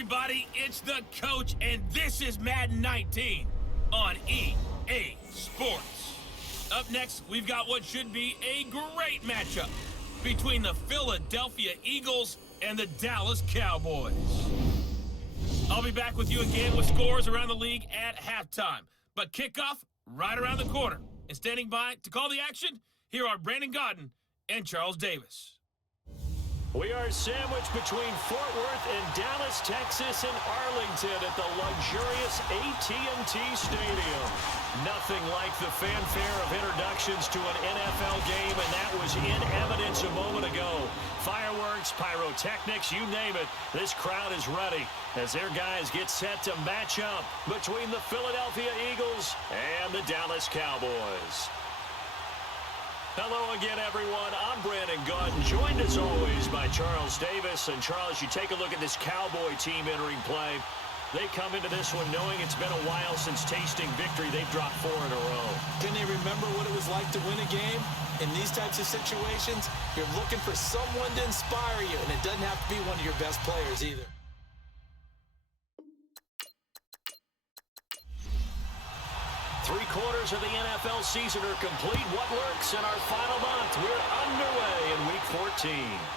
everybody? It's the coach, and this is Madden 19 on EA Sports. Up next, we've got what should be a great matchup between the Philadelphia Eagles and the Dallas Cowboys. I'll be back with you again with scores around the league at halftime. But kickoff right around the corner. And standing by to call the action, here are Brandon Godden and Charles Davis. We are sandwiched between Fort Worth and Dallas, Texas, and Arlington at the luxurious AT&T Stadium. Nothing like the fanfare of introductions to an NFL game, and that was in evidence a moment ago. Fireworks, pyrotechnics, you name it, this crowd is ready as their guys get set to match up between the Philadelphia Eagles and the Dallas Cowboys. Hello again, everyone. I'm Brandon Godden, joined as always by Charles Davis. And Charles, you take a look at this Cowboy team entering play. They come into this one knowing it's been a while since tasting victory. They've dropped 4 in a row. Can they remember what it was like to win a game? In these types of situations, you're looking for someone to inspire you, and it doesn't have to be one of your best players either. Three-quarters of the NFL season are complete. What works in our final month? We're underway in Week 14.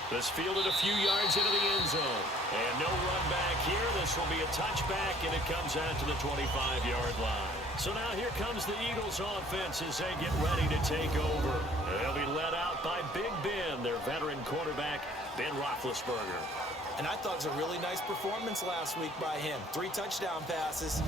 This fielded a few yards into the end zone. And no run back here. This will be a touchback, and it comes out to the 25-yard line. So now here comes the Eagles offense as they get ready to take over. They'll be led out by Big Ben, their veteran quarterback, Ben Roethlisberger. And I thought it was a really nice performance last week by him. 3 touchdown passes.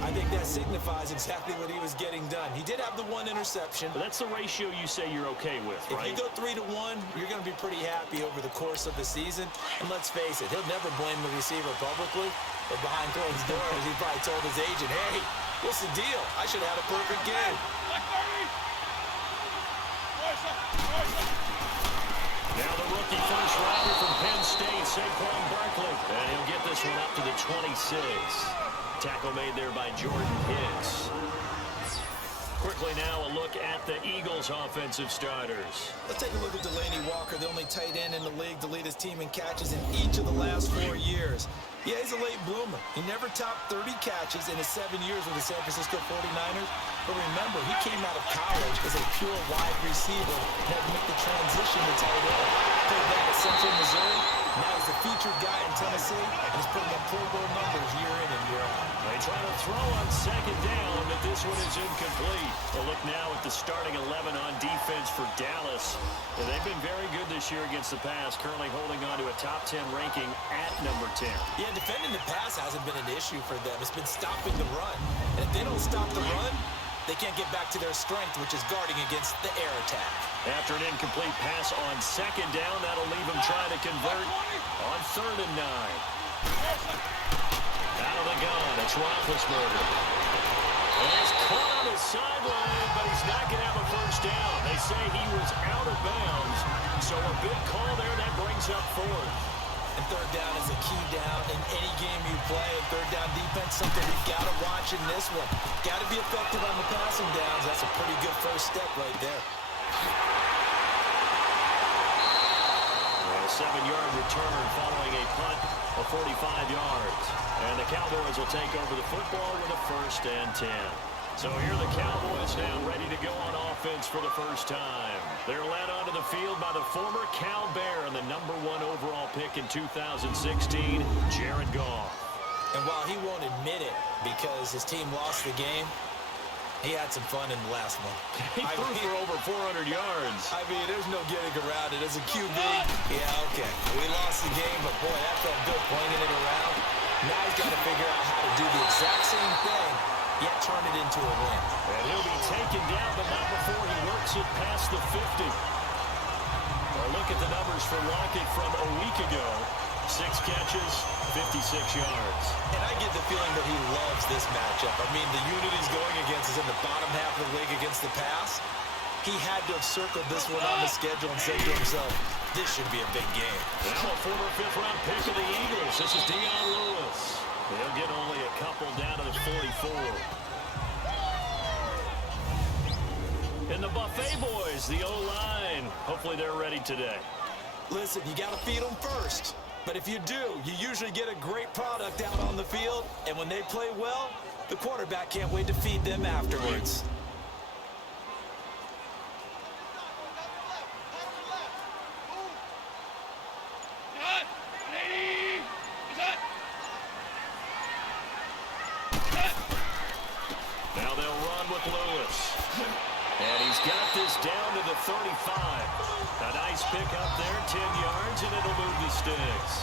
I think that signifies exactly what he was getting done. He did have the 1 interception. But that's the ratio you say you're okay with, right? If you go 3-1, you're going to be pretty happy over the course of the season. And let's face it, he'll never blame the receiver publicly. But behind closed doors, he probably told his agent, hey, what's the deal? I should have had a perfect game. Now the rookie first rounder from Penn State, Saquon Barkley. And he'll get this one up to the 26. Tackle made there by Jordan Hicks. Quickly now, a look at the Eagles' offensive starters. Let's take a look at Delanie Walker, the only tight end in the league to lead his team in catches in each of the last 4 years. Yeah, he's a late bloomer. He never topped 30 catches in his 7 years with the San Francisco 49ers. But remember, he came out of college as a pure wide receiver and had to make the transition to tight end. Played back at Central Missouri. Now he's the featured guy in Tennessee, and he's putting up Pro Bowl numbers year in and year out. They try to throw on second down, but this one is incomplete. A look now at the starting 11 on defense for Dallas. And they've been very good this year against the pass, currently holding on to a top 10 ranking at number 10. Yeah, defending the pass hasn't been an issue for them. It's been stopping the run. And if they don't stop the run, they can't get back to their strength, which is guarding against the air attack. After an incomplete pass on second down, that'll leave him trying to convert on 3rd and 9. Out of the gun, it's Roethlisberger. And he's caught on the sideline, but he's not going to have a first down. They say he was out of bounds, so a big call there that brings up 4th. And 3rd down is a key down in any game you play. And 3rd down defense, something we've got to watch in this one. Got to be effective on the passing downs. That's a pretty good first step right there. A 7-yard return following a punt of 45 yards. And the Cowboys will take over the football with a 1st and 10. So here are the Cowboys now ready to go on offense for the first time. They're led onto the field by the former Cal Bear and the number 1 overall pick in 2016, Jared Goff. And while he won't admit it because his team lost the game, he had some fun in the last one. He threw for over 400 yards. I mean, there's no getting around it. As a QB, yeah, okay. We lost the game, but boy, that felt good pointing it around. Now he's got to figure out how to do the exact same thing, yet turn it into a win. And he'll be taken down, but not before he works it past the 50. A look at the numbers for Lockett from a week ago. 6 catches, 56 yards. And I get the feeling that he loves this matchup. I mean, the unit he's going against is in the bottom half of the league against the pass. He had to have circled this one on the schedule and said to himself, this should be a big game. Now a former 5th-round pick of the Eagles. This is Deion Lewis. They'll get only a couple down to the 44. And the Buffet boys, the O-line. Hopefully they're ready today. Listen, you got to feed them first. But if you do, you usually get a great product out on the field, and when they play well, the quarterback can't wait to feed them afterwards. Now they'll run with Lewis. And he's got this down to the 35. A nice pick up there, 10 yards, and it'll move the sticks.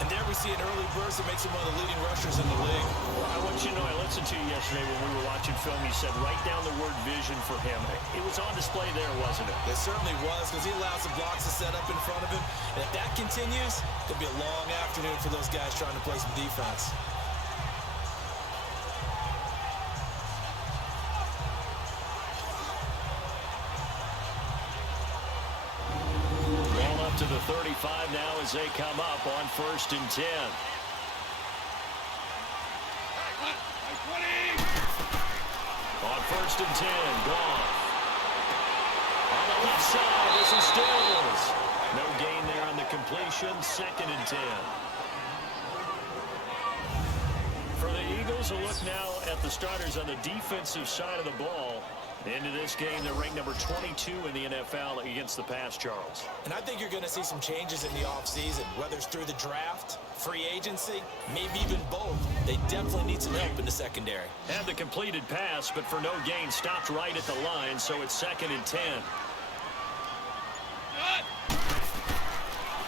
And there we see an early burst that makes him one of the leading rushers in the league. Well, I want you to know, I listened to you yesterday when we were watching film. You said write down the word vision for him. It was on display there, wasn't it? It certainly was, because he allows the blocks to set up in front of him. And if that continues, it could be a long afternoon for those guys trying to play some defense. To the 35 now as they come up on 1st and 10. On 1st and 10, Goff. On the left side, this is Stills. No gain there on the completion, 2nd and 10. For the Eagles, a look now at the starters on the defensive side of the ball. Into this game, they're ranked number 22 in the NFL against the pass, Charles. And I think you're going to see some changes in the offseason, whether it's through the draft, free agency, maybe even both. They definitely need some help in the secondary. Had the completed pass, but for no gain, stopped right at the line, so it's 2nd and 10.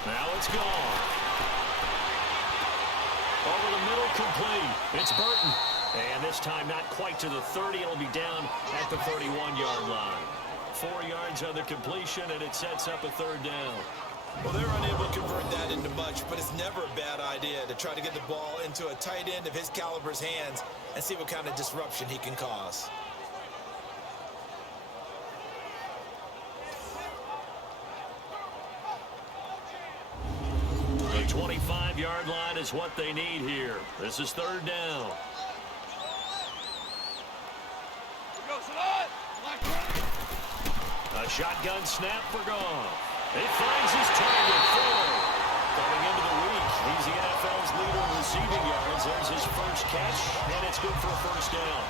Now it's gone. Over the middle, complete. It's Burton. And this time not quite to the 30. It'll be down at the 31-yard line. 4 yards on the completion, and it sets up a 3rd down. Well, they're unable to convert that into much, but it's never a bad idea to try to get the ball into a tight end of his caliber's hands and see what kind of disruption he can cause. The 25-yard line is what they need here. This is 3rd down. A shotgun snap for Goff. He finds his target, Fuller. Coming into the week, he's the NFL's leader in receiving yards. There's his first catch, and it's good for a 1st down.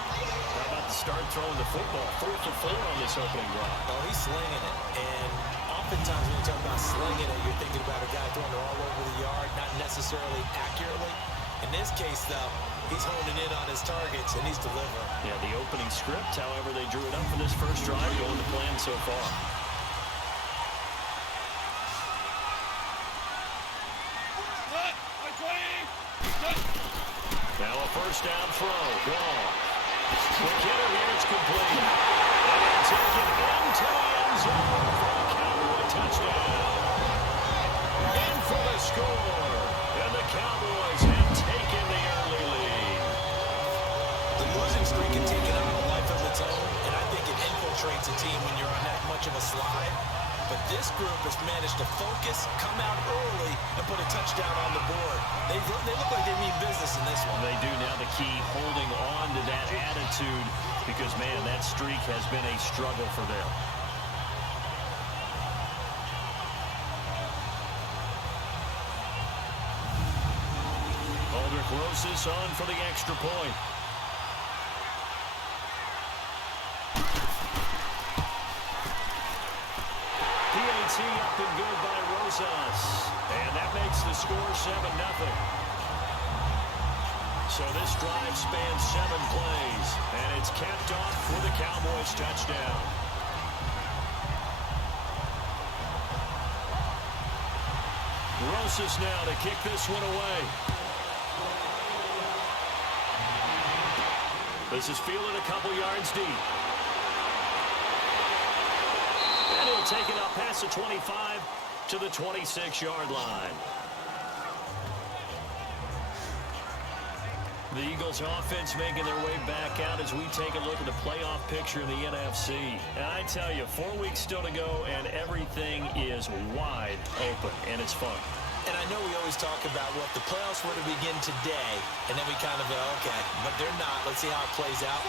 How about the start throwing the football? 4 for 4 on this opening drive. Oh, he's slinging it. And oftentimes when you talk about slinging it, you're thinking about a guy throwing it all over the yard, not necessarily accurately. In this case, though, he's honing in on his targets, and he's delivering. Yeah, the opening script, however, they drew it up for this first drive, going to plan so far. Now a 1st down throw. Goff. Quick hitter here, it's complete. And they'll take it into the end zone for a Cowboy touchdown. In for the score. And the Cowboys have taken the early lead. The losing streak can take it on a life of its own, and I think it infiltrates a team when you're on that much of a slide. But this group has managed to focus, come out early, and put a touchdown on the board. They look like they mean business in this one. They do. Now the key, holding on to that attitude, because, man, that streak has been a struggle for them. Gross on for the extra point. PAT up and good by Rosas. And that makes the score 7-0. So this drive spans 7 plays. And it's capped off with a Cowboys touchdown. Rosas now to kick this one away. This is fielded a couple yards deep. And he'll take it up past the 25 to the 26-yard line. The Eagles offense making their way back out as we take a look at the playoff picture in the NFC. And I tell you, 4 weeks still to go, and everything is wide open, and it's fun. And I know we always talk about what the playoffs were to begin today, and then we kind of go, okay, but they're not. Let's see how it plays out.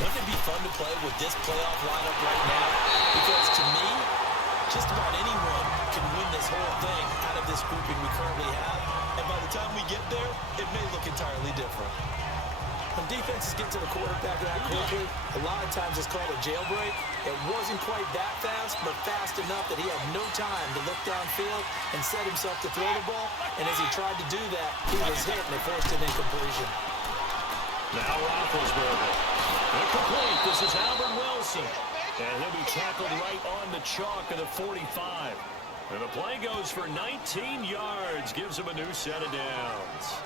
Wouldn't it be fun to play with this playoff lineup right now? Because to me, Just about anyone can win this whole thing out of this grouping we currently have. And by the time we get there, it may look entirely different. When defenses get to the quarterback that quickly, a lot of times it's called a jailbreak. It wasn't quite that fast, but fast enough that he had no time to look downfield and set himself to throw the ball. And as he tried to do that, he was hit and it forced an incompletion. Now Roethlisberger. Incomplete. This is Albert Wilson. And he'll be tackled right on the chalk of the 45. And the play goes for 19 yards. Gives him a new set of downs.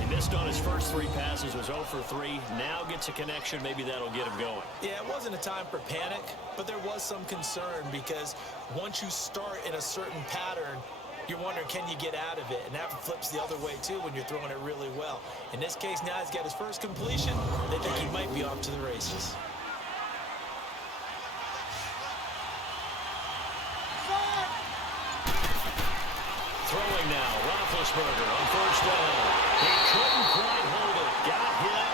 He missed on his first 3 passes, was 0 for 3. Now gets a connection. Maybe that'll get him going. Yeah, it wasn't a time for panic, but there was some concern because once you start in a certain pattern, you're wondering, can you get out of it? And that flips the other way, too, when you're throwing it really well. In this case, now he's got his first completion. They think he might be off to the races. Throwing now, Roethlisberger on first down. He couldn't quite hold it. Got hit.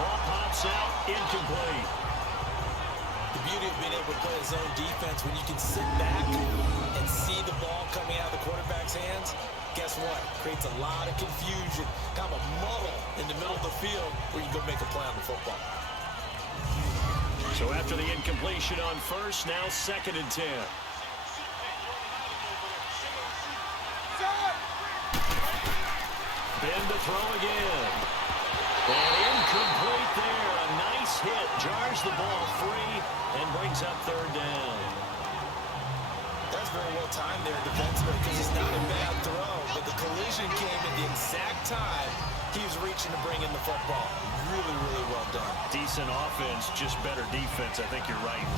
Ball pops out. Incomplete. The beauty of being able to play a zone defense, when you can sit back and see the ball coming out of the quarterback's hands, guess what? Creates a lot of confusion. Kind of a muddle in the middle of the field where you can go make a play on the football. So after the incompletion on first, now 2nd and 10. Ben to throw again. And incomplete there. A nice hit. Jars the ball free and brings up 3rd down. That's very well timed there defensively because it's not a bad throw, but the collision came at the exact time he was reaching to bring in the football. Really, really well done. Decent offense, just better defense. I think you're right.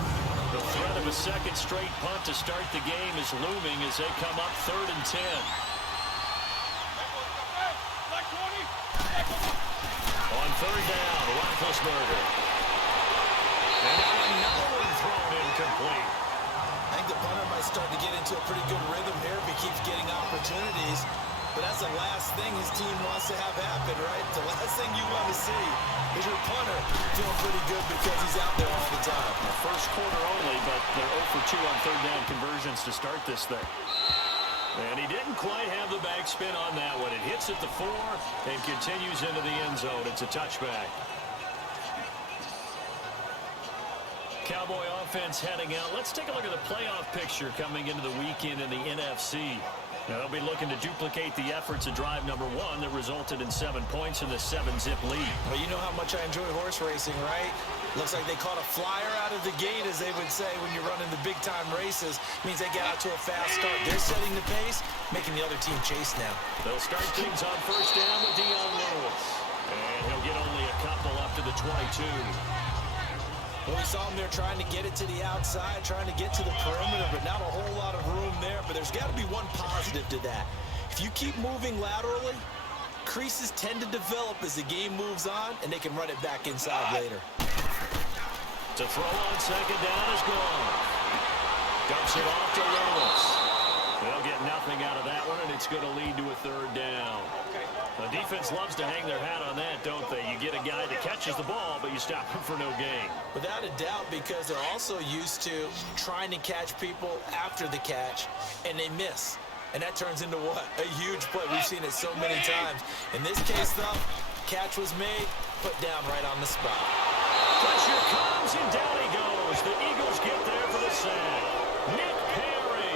The threat of a second straight punt to start the game is looming as they come up 3rd and 10. On 3rd down, Roethlisberger. And now another one thrown incomplete. I think the punter might start to get into a pretty good rhythm here if he keeps getting opportunities. But that's the last thing his team wants to have happen, right? The last thing you want to see is your punter feeling pretty good because he's out there all the time. The first quarter only, but they're 0 for 2 on 3rd down conversions to start this thing. And he didn't quite have the backspin on that one. It hits at the 4 and continues into the end zone. It's a touchback. Cowboy offense heading out. Let's take a look at the playoff picture coming into the weekend in the NFC. Now, they'll be looking to duplicate the efforts of drive number 1 that resulted in 7 points in the 7-zip lead. Well, you know how much I enjoy horse racing, right? Looks like they caught a flyer out of the gate, as they would say, when you're running the big-time races. Means they get out to a fast start. They're setting the pace, making the other team chase now. They'll start things on first down with Dion Lewis. And he'll get only a couple up to the 22. Well, we saw him there trying to get it to the outside, trying to get to the perimeter, but not a whole lot of room there. But there's got to be one positive to that. If you keep moving laterally, creases tend to develop as the game moves on, and they can run it back inside later. To throw on 2nd down is gone. Dumps it off to Lewis. They'll get nothing out of that one, and it's going to lead to a 3rd down. The defense loves to hang their hat on that, don't they? You get a guy that catches the ball, but you stop him for no gain. Without a doubt, because they're also used to trying to catch people after the catch, and they miss. And that turns into what? A huge play. We've seen it so many times. In this case, though, catch was made, put down right on the spot. Pressure comes, and down he goes. The Eagles get there for the sack. Nick Perry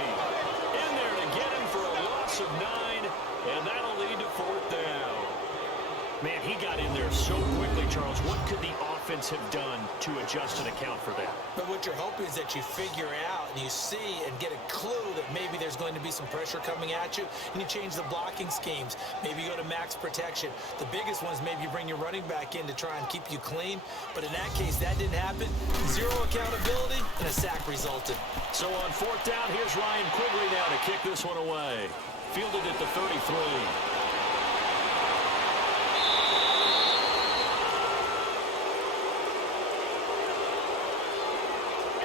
in there to get him for a loss of 9, and that'll lead to 4th down. Man, he got in there so quickly, Charles. What could the offense have done to adjust and account for that? But what you're hoping is that you figure out and you see and get a clue that maybe there's going to be some pressure coming at you, and you change the blocking schemes. Maybe you go to max protection. The biggest one is maybe you bring your running back in to try and keep you clean. But in that case, that didn't happen. 0 accountability, and a sack resulted. So on 4th down, here's Ryan Quigley now to kick this one away. Fielded at the 33.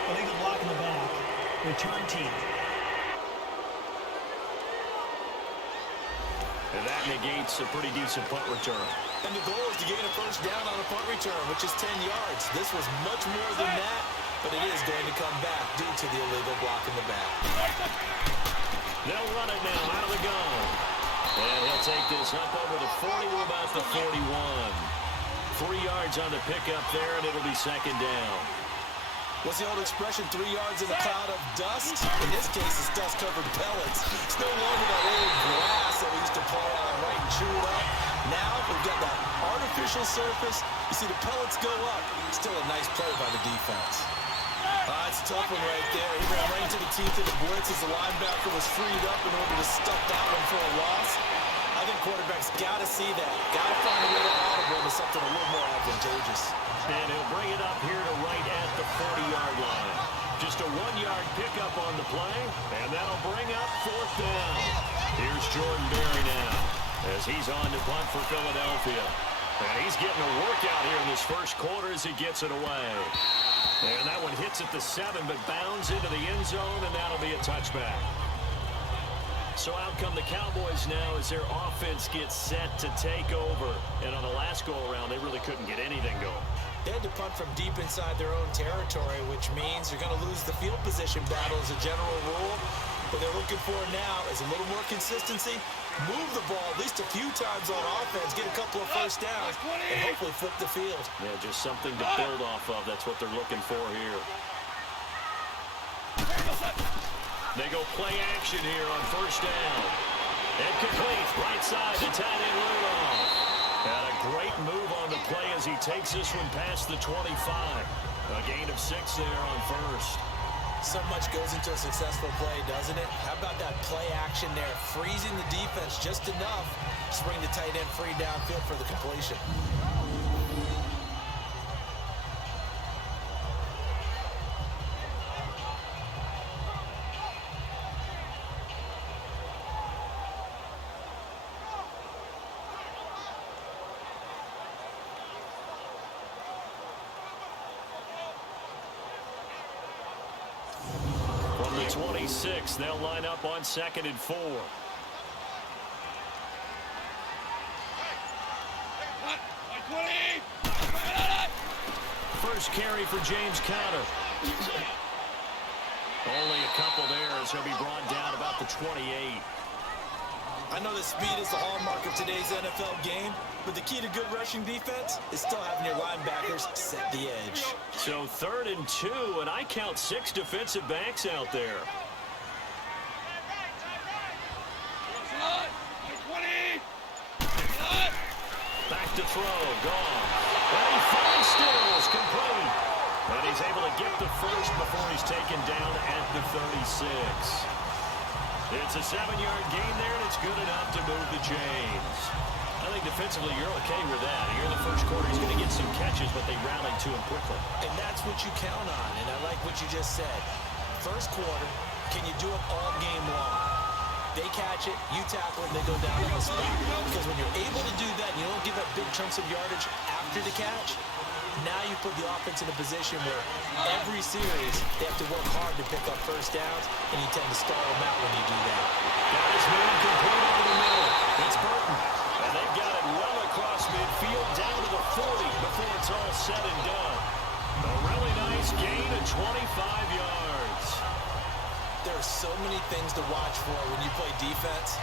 Illegal block in the back. Return team. And that negates a pretty decent punt return. And the goal is to gain a 1st down on a punt return, which is 10 yards. This was much more than that. but it is going to come back due to the illegal block in the back. They'll run it now out of the gun. And he'll take this up over the 40 to about the 41. 3 yards on the pickup there, and it'll be second down. What's the old expression, 3 yards in a cloud of dust? In this case, it's dust-covered pellets. It's no longer that old grass that we used to play on right and chew it up. Now we've got that artificial surface. You see the pellets go up. Still a nice play by the defense. It's a tough one right there. He ran right into the teeth of the blitz as the linebacker was freed up in order to stuff that one for a loss. I think quarterbacks got to see that. Got to find a way to audible to something a little more advantageous. And he'll bring it up here to right at the 40-yard line. Just a 1-yard pickup on the play, and that'll bring up fourth down. Here's Jordan Berry now as he's on to punt for Philadelphia. And he's getting a workout here in this first quarter as he gets it away. And that one hits at the 7, but bounds into the end zone, and that'll be a touchback. So out come the Cowboys now as their offense gets set to take over. And on the last go-around, they really couldn't get anything going. They had to punt from deep inside their own territory, which means you're going to lose the field position battle as a general rule. What they're looking for now is a little more consistency, move the ball at least a few times on offense, get a couple of first downs, and hopefully flip the field. Yeah, just something to build off of. That's what they're looking for here. They go play action here on first down. And complete, right side to tight end Rudolph. And a great move on the play as he takes this one past the 25. A gain of 6 there on first. So much goes into a successful play, doesn't it? How about that play action there? Freezing the defense just enough to bring the tight end free downfield for the completion. From the 26, they'll line up on 2nd and 4. First carry for James Conner. Only a couple there as he'll be brought down about the 28. I know that speed is the hallmark of today's NFL game, but the key to good rushing defense is still having your linebackers set the edge. So 3rd and 2, and I count 6 defensive backs out there. Back to throw, gone. And he finds Stills, complete. And he's able to get the first before he's taken down at the 36. It's a 7-yard gain there, and it's good enough to move the chains. I think defensively you're okay with that. Here in the first quarter, he's going to get some catches, but they rallied to him quickly. And that's what you count on, and I like what you just said. First quarter, can you do it all game long? They catch it, you tackle it, and they go down on the spot. Because when you're able to do that, and you don't give up big chunks of yardage after the catch, now you put the offense in a position where every series they have to work hard to pick up first downs, and you tend to stall them out when you do that. Got his man complete over the middle. It's Burton. And they've got it well across midfield down to the 40 before it's all said and done. A really nice gain of 25 yards. There are so many things to watch for when you play defense.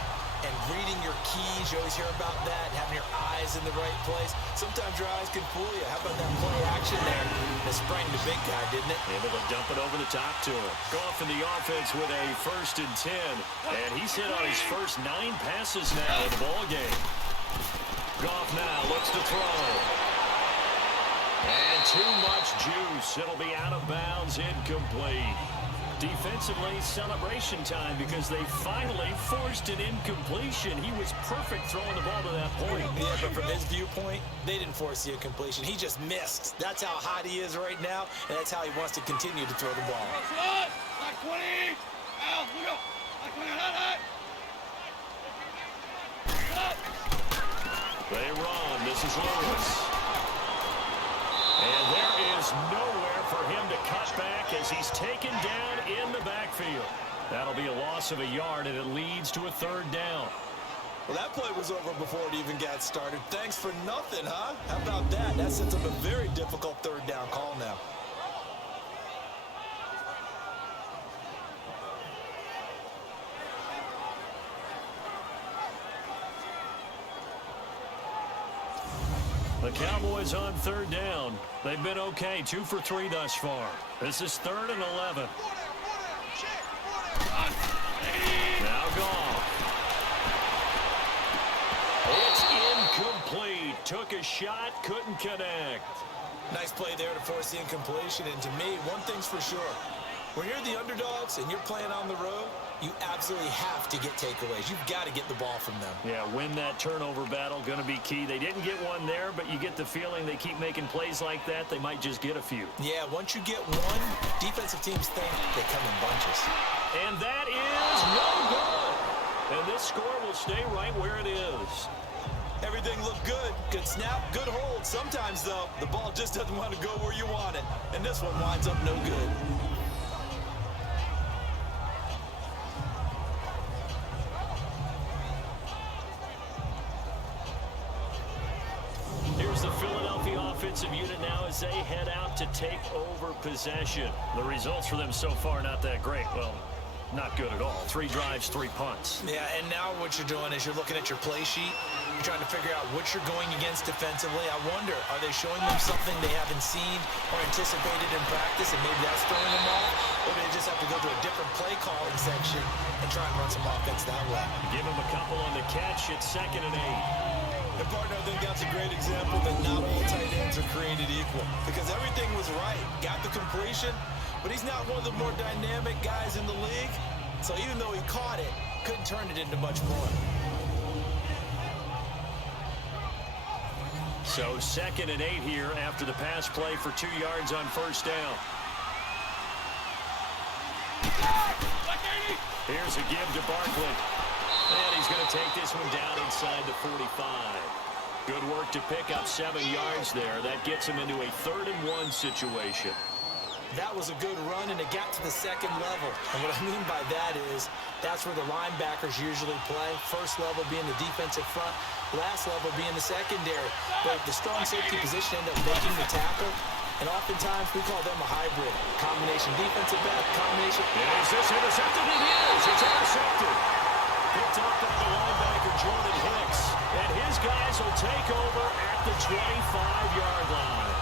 And reading your keys, you always hear about that, having your eyes in the right place. Sometimes your eyes can fool you. How about that play action there? That sprang the big guy, didn't it? Able to dump it over the top to him. Goff in the offense with a 1st and 10. And he's hit on his first 9 passes now in the ballgame. Goff now looks to throw. And too much juice. It'll be out of bounds, incomplete. Defensively, celebration time because they finally forced an incompletion. He was perfect throwing the ball to that point. Yeah, but from his viewpoint, they didn't force the incompletion. He just missed. That's how hot he is right now, and that's how he wants to continue to throw the ball. They run. This is Lewis. And there is nowhere for him to cut back as he's taken down in the backfield. That'll be a loss of a yard, and it leads to a 3rd down. Well, that play was over before it even got started. Thanks for nothing, huh? How about that? That sets up a very difficult 3rd down call now. Cowboys on third down. They've been okay, 2 for 3 thus far. This is 3rd and 11. Now Goff. It's incomplete. Took a shot, couldn't connect. Nice play there to force the incompletion. And to me, one thing's for sure. When you're the underdogs and you're playing on the road, you absolutely have to get takeaways. You've got to get the ball from them. Yeah, win that turnover battle, going to be key. They didn't get one there, but you get the feeling they keep making plays like that, they might just get a few. Yeah, once you get one, defensive teams think they come in bunches. And that is no good. And this score will stay right where it is. Everything looked good. Good snap, good hold. Sometimes, though, the ball just doesn't want to go where you want it. And this one winds up no good. Here's the Philadelphia offensive unit now as they head out to take over possession. The results for them so far not that great. Well, not good at all. 3 drives, 3 punts. Yeah, and now what you're doing is you're looking at your play sheet. You're trying to figure out what you're going against defensively. I wonder, are they showing them something they haven't seen or anticipated in practice, and maybe that's throwing them off? Or do they just have to go to a different play calling section and try and run some offense that way? Give them a couple on the catch. It's 2nd and 8. And partner, I think that's a great example that not all tight ends are created equal, because everything was right. Got the completion, but he's not one of the more dynamic guys in the league. So even though he caught it, couldn't turn it into much more. So 2nd and 8 here after the pass play for 2 yards on 1st down. Here's a give to Barkley. And he's going to take this one down inside the 45. Good work to pick up 7 yards there. That gets him into a 3rd and 1 situation. That was a good run, and it got to the 2nd level. And what I mean by that is that's where the linebackers usually play. First level being the defensive front, last level being the secondary. But the strong safety position ended up making the tackle. And oftentimes we call them a hybrid. Combination defensive back, combination. Is this intercepted? It is. It's intercepted. Picked up by the linebacker, Jordan Hicks. And his guys will take over at the 25-yard line.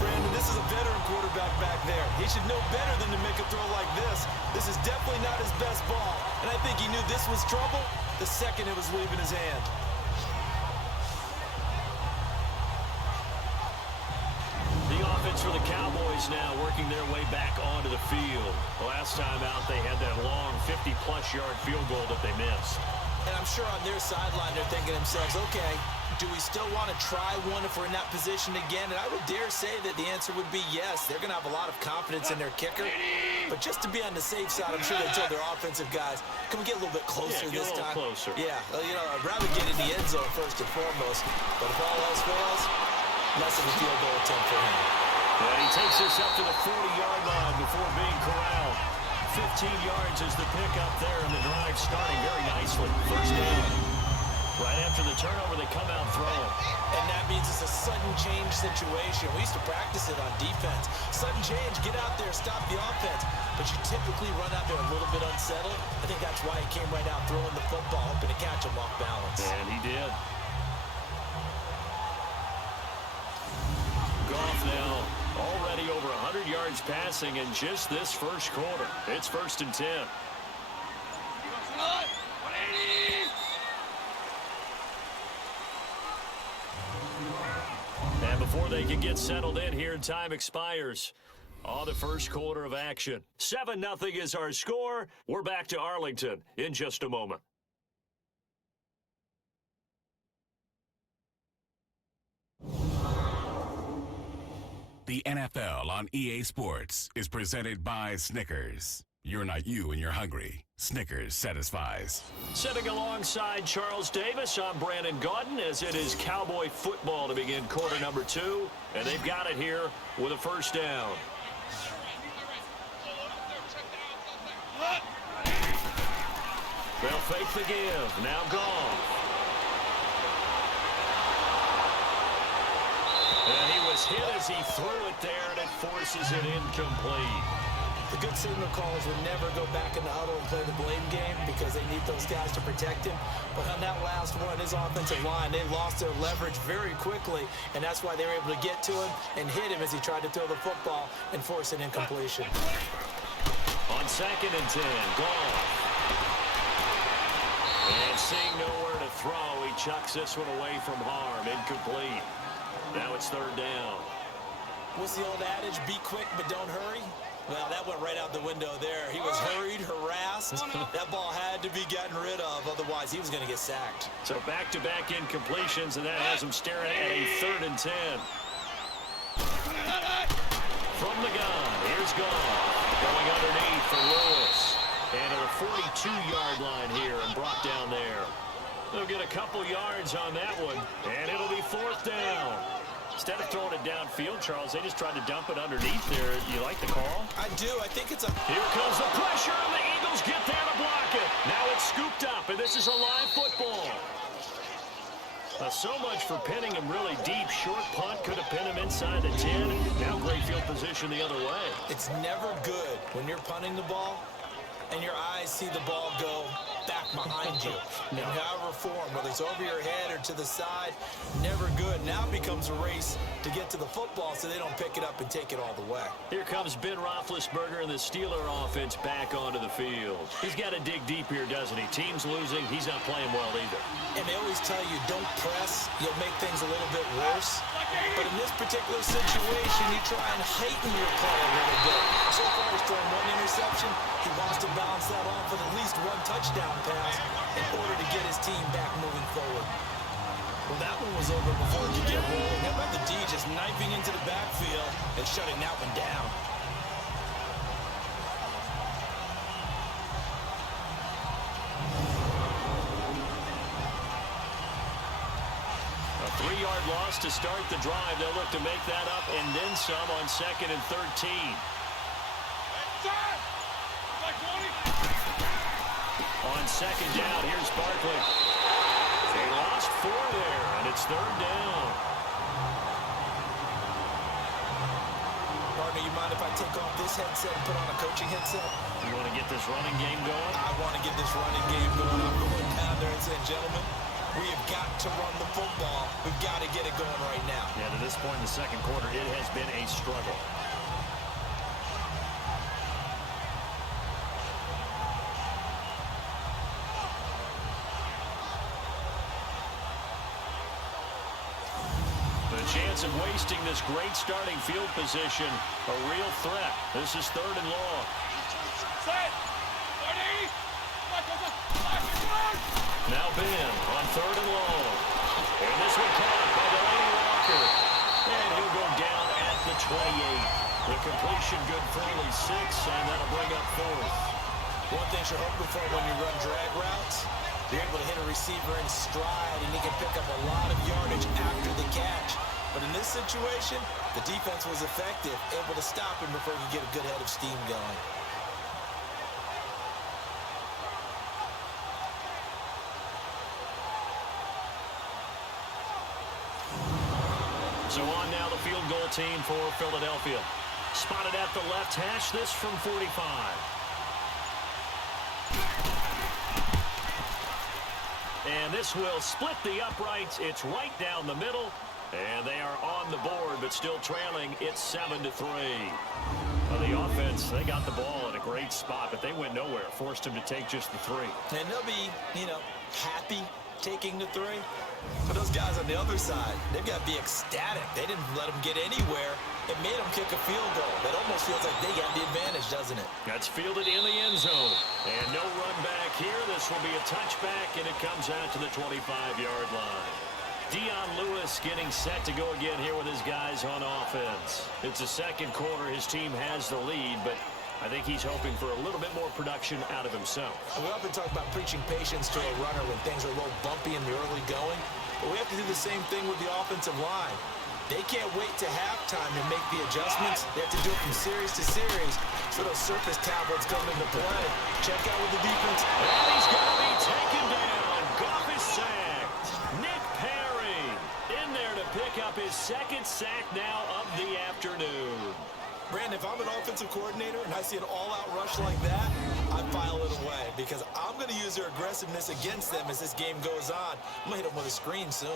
Brandon, this is a veteran quarterback back there. He should know better than to make a throw like this. This is definitely not his best ball. And I think he knew this was trouble the second it was leaving his hand. The offense for the Cowboys now working their way back onto the field. The last time out, they had that long 50-plus yard field goal that they missed. And I'm sure on their sideline they're thinking to themselves, okay, do we still want to try one if we're in that position again? And I would dare say that the answer would be yes. They're going to have a lot of confidence in their kicker. But just to be on the safe side, I'm sure they told their offensive guys, can we get a little bit closer this time? Closer. Yeah, well, you know, I'd rather get in the end zone first and foremost. But if all else fails, less of a field goal attempt for him. And he takes this up to the 40-yard line before being corralled. 15 yards is the pickup there, and the drive starting very nicely. First down. Right after the turnover, they come out throwing. And that means it's a sudden change situation. We used to practice it on defense. Sudden change, get out there, stop the offense. But you typically run out there a little bit unsettled. I think that's why he came right out throwing the football, hoping to catch him off balance. And he did. Goff now already over 100 yards passing in just this first quarter. It's 1st and 10. And before they can get settled in here, time expires on the first quarter of action. 7-0 is our score. We're back to Arlington in just a moment. The NFL on EA Sports is presented by Snickers. You're not you when you're hungry. Snickers satisfies. Sitting alongside Charles Davis, I'm Brandon Gaudin as it is Cowboy football to begin quarter number 2. And they've got it here with a first down. They'll fake the give. Now Goff. And he was hit as he threw it there, and it forces it incomplete. The good signal callers would never go back in the huddle and play the blame game because they need those guys to protect him. But on that last one, his offensive line, they lost their leverage very quickly, and that's why they were able to get to him and hit him as he tried to throw the football and force an incompletion. On 2nd and 10, Goff. And seeing nowhere to throw, he chucks this one away from harm. Incomplete. Now it's 3rd down. What's the old adage? Be quick, but don't hurry. Well, that went right out the window there. He was hurried, harassed. That ball had to be gotten rid of, otherwise he was going to get sacked. So back-to-back incompletions, and that has him staring at a 3rd and 10. From the gun, here's Goff. Going underneath for Lewis. And at a 42-yard line here, and brought down there. They'll get a couple yards on that one, and it'll be 4th down. Instead of throwing it downfield, Charles, they just tried to dump it underneath there. You like the call? I do. I think it's a... Here comes the pressure, and the Eagles get there to block it. Now it's scooped up, and this is a live football. So much for pinning him really deep. Short punt could have pinned him inside the 10. Now great field position the other way. It's never good when you're punting the ball and your eyes see the ball go back behind you. In however form, whether it's over your head or to the side, never good. Now it becomes a race to get to the football so they don't pick it up and take it all the way. Here comes Ben Roethlisberger and the Steeler offense back onto the field. He's got to dig deep here, doesn't he? Team's losing. He's not playing well either. And they always tell you, don't press. You'll make things a little bit worse. But in this particular situation, you try and heighten your play a little bit. So far, he's thrown 1 interception. He wants to bounce that off with at least 1 touchdown pass in order to get his team back moving forward. Well, that one was over before it could get rolling. How about the D just knifing into the backfield and shutting that one down? A 3-yard loss to start the drive. They'll look to make that up and then some on 2nd and 13. On 2nd down, here's Barkley. They lost 4 there, and it's 3rd down. Partner, you mind if I take off this headset and put on a coaching headset? You want to get this running game going? I want to get this running game going. I'm going down there and saying, gentlemen, we have got to run the football. We've got to get it going right now. Yeah, to this point in the 2nd quarter, it has been a struggle. Chance of wasting this great starting field position. A real threat. This is 3rd and long. Now Ben on 3rd and long. And this one caught by Delaney Walker. And he'll go down at the 28. The completion good for only 6, and that'll bring up 4th. One thing you're hoping for when you run drag routes, you're able to hit a receiver in stride, and he can pick up a lot of yardage after the catch. But in this situation, the defense was effective, able to stop him before he could get a good head of steam going. So on now the field goal team for Philadelphia. Spotted at the left hash, this from 45. And this will split the uprights. It's right down the middle. And they are on the board, but still trailing. It's 7-3. Well, the offense, they got the ball in a great spot, but they went nowhere. Forced him to take just the 3. And they'll be, happy taking the 3. But those guys on the other side, they've got to be ecstatic. They didn't let them get anywhere. It made them kick a field goal. That almost feels like they got the advantage, doesn't it? That's fielded in the end zone. And no run back here. This will be a touchback, and it comes out to the 25-yard line. Dion Lewis getting set to go again here with his guys on offense. It's the 2nd quarter. His team has the lead, but I think he's hoping for a little bit more production out of himself. We often talk about preaching patience to a runner when things are a little bumpy in the early going, but we have to do the same thing with the offensive line. They can't wait to halftime to make the adjustments. They have to do it from series to series, so those surface tablets come into play. Check out with the defense. And he's going to be taken down. Goff is sacked. Nick Perry in there to pick up his 2nd sack now of the afternoon. Brandon, if I'm an offensive coordinator and I see an all-out rush like that, I file it away because I'm going to use their aggressiveness against them as this game goes on. I'm going to hit them with a screen soon.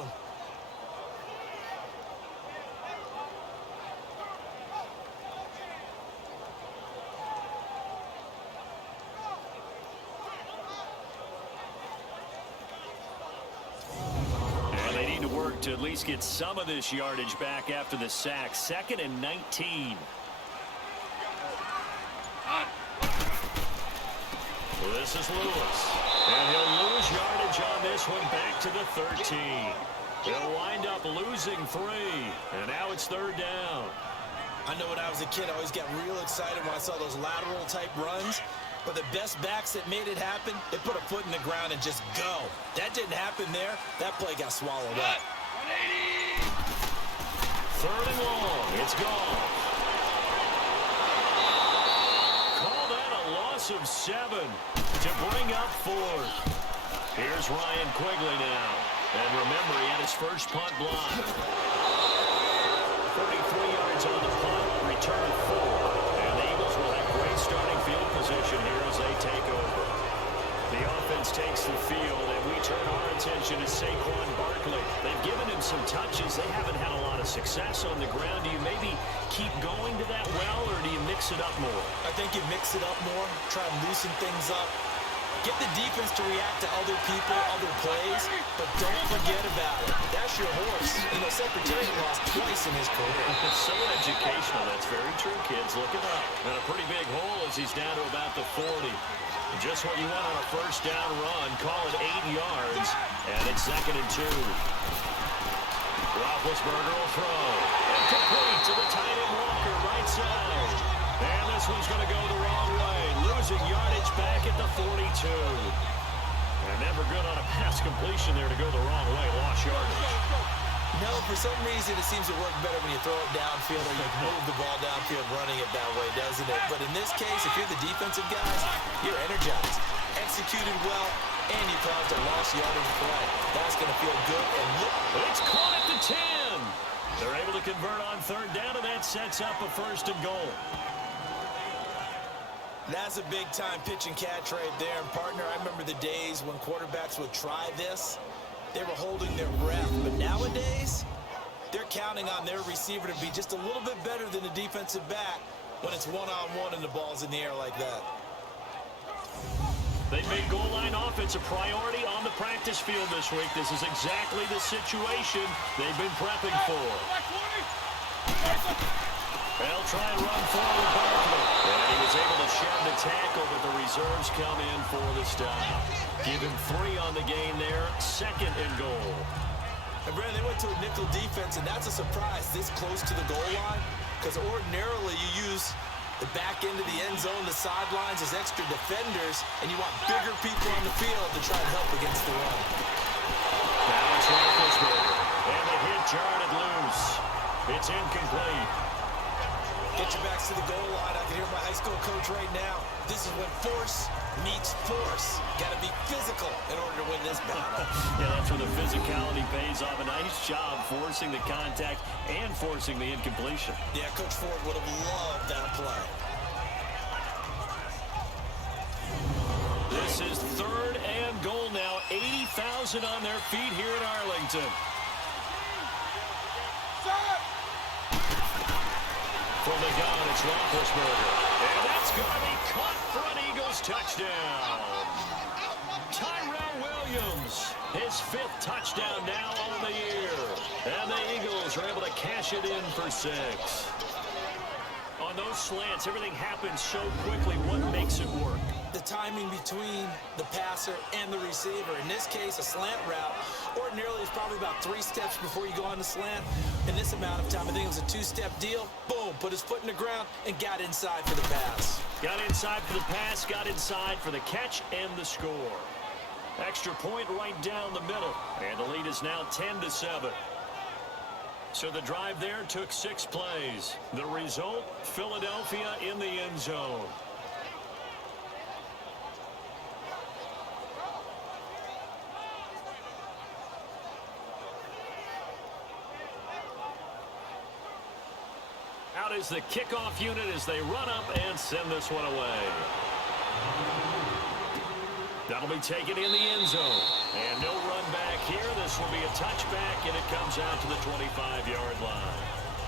To at least get some of this yardage back after the sack. 2nd and 19. This is Lewis. And he'll lose yardage on this one back to the 13. They'll wind up losing 3. And now it's 3rd down. I know when I was a kid, I always got real excited when I saw those lateral type runs. But the best backs that made it happen, they put a foot in the ground and just go. That didn't happen there. That play got swallowed up. 3rd and long. It's gone. Call that a loss of 7 to bring up 4th. Here's Ryan Quigley now. And remember, he had his first punt block. 33 yards on the punt, return of 4. And the Eagles will have great starting field position here as they take over. The offense takes the field, and we turn our attention to Saquon Barkley. They've given him some touches. They haven't had a lot of success on the ground. Do you maybe keep going to that well, or do you mix it up more? I think you mix it up more, try and loosen things up. Get the defense to react to other people, other plays, but don't forget about it. That's your horse. You know, Secretary lost twice in his career. So educational. That's very true, kids. Look it up. And a pretty big hole as he's down to about the 40. Just what you want on a first down run. Call it 8 yards. And it's 2nd and 2. Roethlisberger will throw. And complete to the tight end Walker, right side. And this one's going to go the wrong way. Losing yardage back at the 42. And never good on a pass completion there to go the wrong way. Lost yardage. No, for some reason it seems to work better when you throw it downfield or you move the ball downfield running it that way, doesn't it? But in this case, if you're the defensive guys, you're energized, executed well, and you caused a lost yardage play. That's going to feel good. And look, it's caught at the 10. They're able to convert on 3rd down, and that sets up a 1st and goal. That's a big-time pitch and catch right there. And, partner, I remember the days when quarterbacks would try this. They were holding their breath. But nowadays, they're counting on their receiver to be just a little bit better than the defensive back when it's one-on-one and the ball's in the air like that. They made goal line offense a priority on the practice field this week. This is exactly the situation they've been prepping for. They'll try and run forward Barkley. And he was able to shed the tackle, but the reserves come in for the stop. Give him 3 on the game there. 2nd and goal. And Brandon, they went to a nickel defense, and that's a surprise this close to the goal line, because ordinarily you use the back end of the end zone, the sidelines as extra defenders, and you want bigger people on the field to try and help against the run. Now it's Roethlisberger. And the hit jarred it loose. It's incomplete. Get your backs to the goal line. I can hear my high school coach right now. This is when force meets force. Got to be physical in order to win this battle. Yeah, that's where the physicality pays off. A nice job forcing the contact and forcing the incompletion. Yeah, Coach Ford would have loved that play. This is 3rd and goal now. 80,000 on their feet here in Arlington. From the gun, it's Roethlisberger. And that's going to be caught for an Eagles touchdown. Tyrell Williams, his 5th touchdown now on the year. And the Eagles are able to cash it in for 6. On those slants, everything happens so quickly. What makes it work? The timing between the passer and the receiver. In this case, a slant route ordinarily is probably about 3 steps before you go on the slant. In this amount of time, I think it was a 2-step deal. Boom, put his foot in the ground and got inside for the pass. Got inside for the pass, got inside for the catch and the score. Extra point right down the middle. And the lead is now 10-7. So the drive there took 6 plays. The result, Philadelphia in the end zone. Out is the kickoff unit as they run up and send this one away. That'll be taken in the end zone. And no run back here. This will be a touchback, and it comes out to the 25-yard line.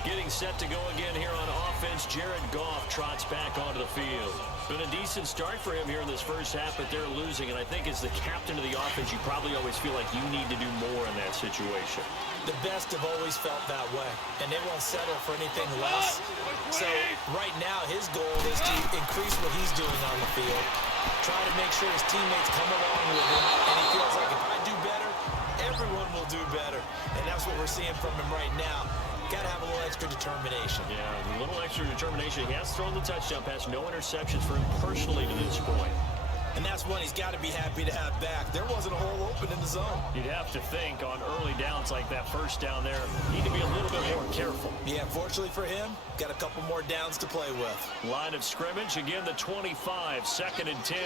Getting set to go again here on offense, Jared Goff trots back onto the field. Been a decent start for him here in this first half, but they're losing. And I think as the captain of the offense, you probably always feel like you need to do more in that situation. The best have always felt that way, and they won't settle for anything less. So right now, his goal is to increase what he's doing on the field, try to make sure his teammates come along with him, and he feels like if I do better, everyone will do better. And that's what we're seeing from him right now. Got to have a little extra determination. Yeah, a little extra determination. He has thrown the touchdown pass, no interceptions for him personally to this point. And that's one he's got to be happy to have back. There wasn't a hole open in the zone. You'd have to think on early downs like that first down there, need to be a little bit more careful. Yeah, fortunately for him, got a couple more downs to play with. Line of scrimmage, again the 25, 2nd and 10.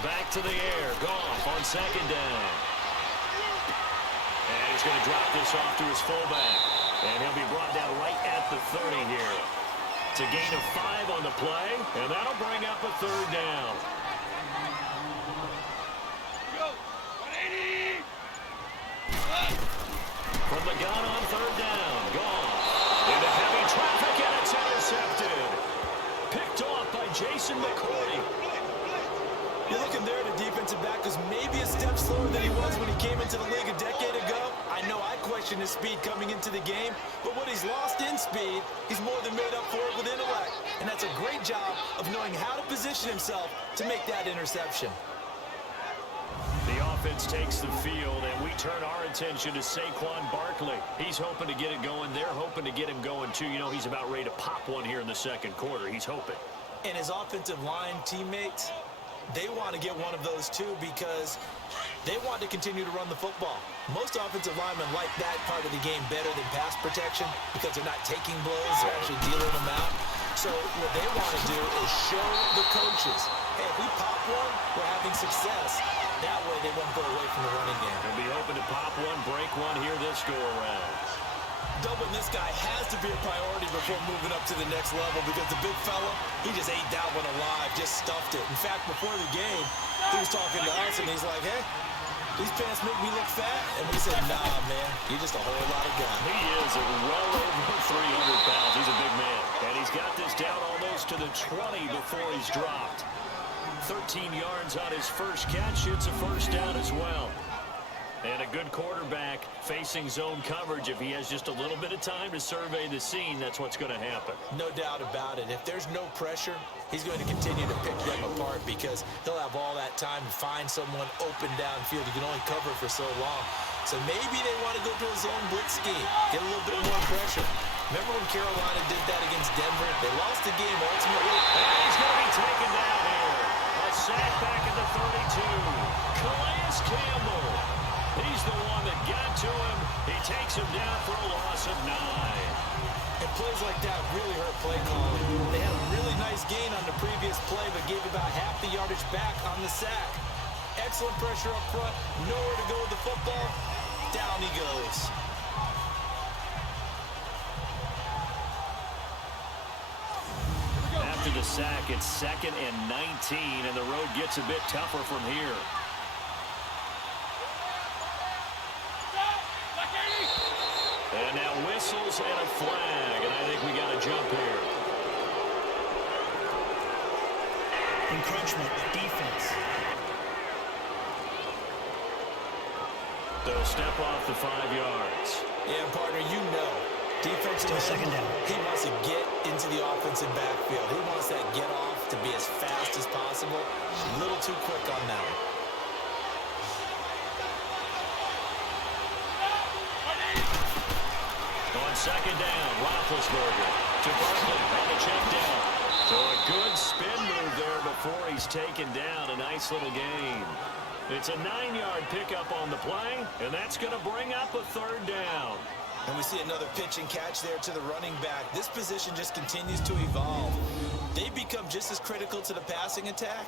Back to the air, Goff on 2nd down. And he's going to drop this off to his fullback. And he'll be brought down right at the 30 here. It's a gain of 5 on the play, and that'll bring up a 3rd down. From the gun on 3rd down, Goff into heavy traffic, and it's intercepted. Picked off by Jason McCourty. You're looking there at a defensive back who's maybe a step slower than he was when he came into the league a decade ago. I know I questioned his speed coming into the game, but what he's lost in speed, he's more than made up for it with intellect. And that's a great job of knowing how to position himself to make that interception. The offense takes the field, and we turn our attention to Saquon Barkley. He's hoping to get it going. They're hoping to get him going, too. You know, he's about ready to pop one here in the 2nd quarter. He's hoping. And his offensive line teammates, they want to get one of those, too, because they want to continue to run the football. Most offensive linemen like that part of the game better than pass protection because they're not taking blows, they're actually dealing them out. So what they want to do is show the coaches, hey, if we pop one, we're having success. That way they won't go away from the running game. They'll be hoping to pop one, break one here this go-around. Doubling this guy has to be a priority before moving up to the next level because the big fella, he just ate that one alive, just stuffed it. In fact, before the game, he was talking to us, and he's like, hey, these pants make me look fat. And we said, nah, man, you're just a whole lot of guy. He is at well over 300 pounds. He's a big man. And he's got this down almost to the 20 before he's dropped. 13 yards on his first catch. It's a 1st down as well. And a good quarterback facing zone coverage. If he has just a little bit of time to survey the scene, that's what's going to happen. No doubt about it. If there's no pressure, he's going to continue to pick them apart because he'll have all that time to find someone open downfield. He can only cover for so long. So maybe they want to go to a zone blitz scheme, get a little bit more pressure. Remember when Carolina did that against Denver? They lost the game ultimately. And he's going to be taken down here. A sack back at the 32. Calais Campbell. He's the one that got to him. He takes him down for a loss of 9. And plays like that really hurt play calling. They had a really nice gain on the previous play, but gave about half the yardage back on the sack. Excellent pressure up front. Nowhere to go with the football. Down he goes. After the sack, it's 2nd and 19, and the road gets a bit tougher from here. And now whistles and a flag, and I think we got a jump here. Encroachment, defense. They'll step off the 5 yards. Yeah, partner, you know. Defensive Still 2nd down. He wants to get into the offensive backfield. He wants that get off to be as fast as possible. A little too quick on that one. On 2nd down, Roethlisberger to Barkley on the check down. So a good spin move there before he's taken down. A nice little gain. It's a 9-yard pickup on the play, and that's going to bring up a 3rd down. And we see another pitch and catch there to the running back. This position just continues to evolve. They become just as critical to the passing attack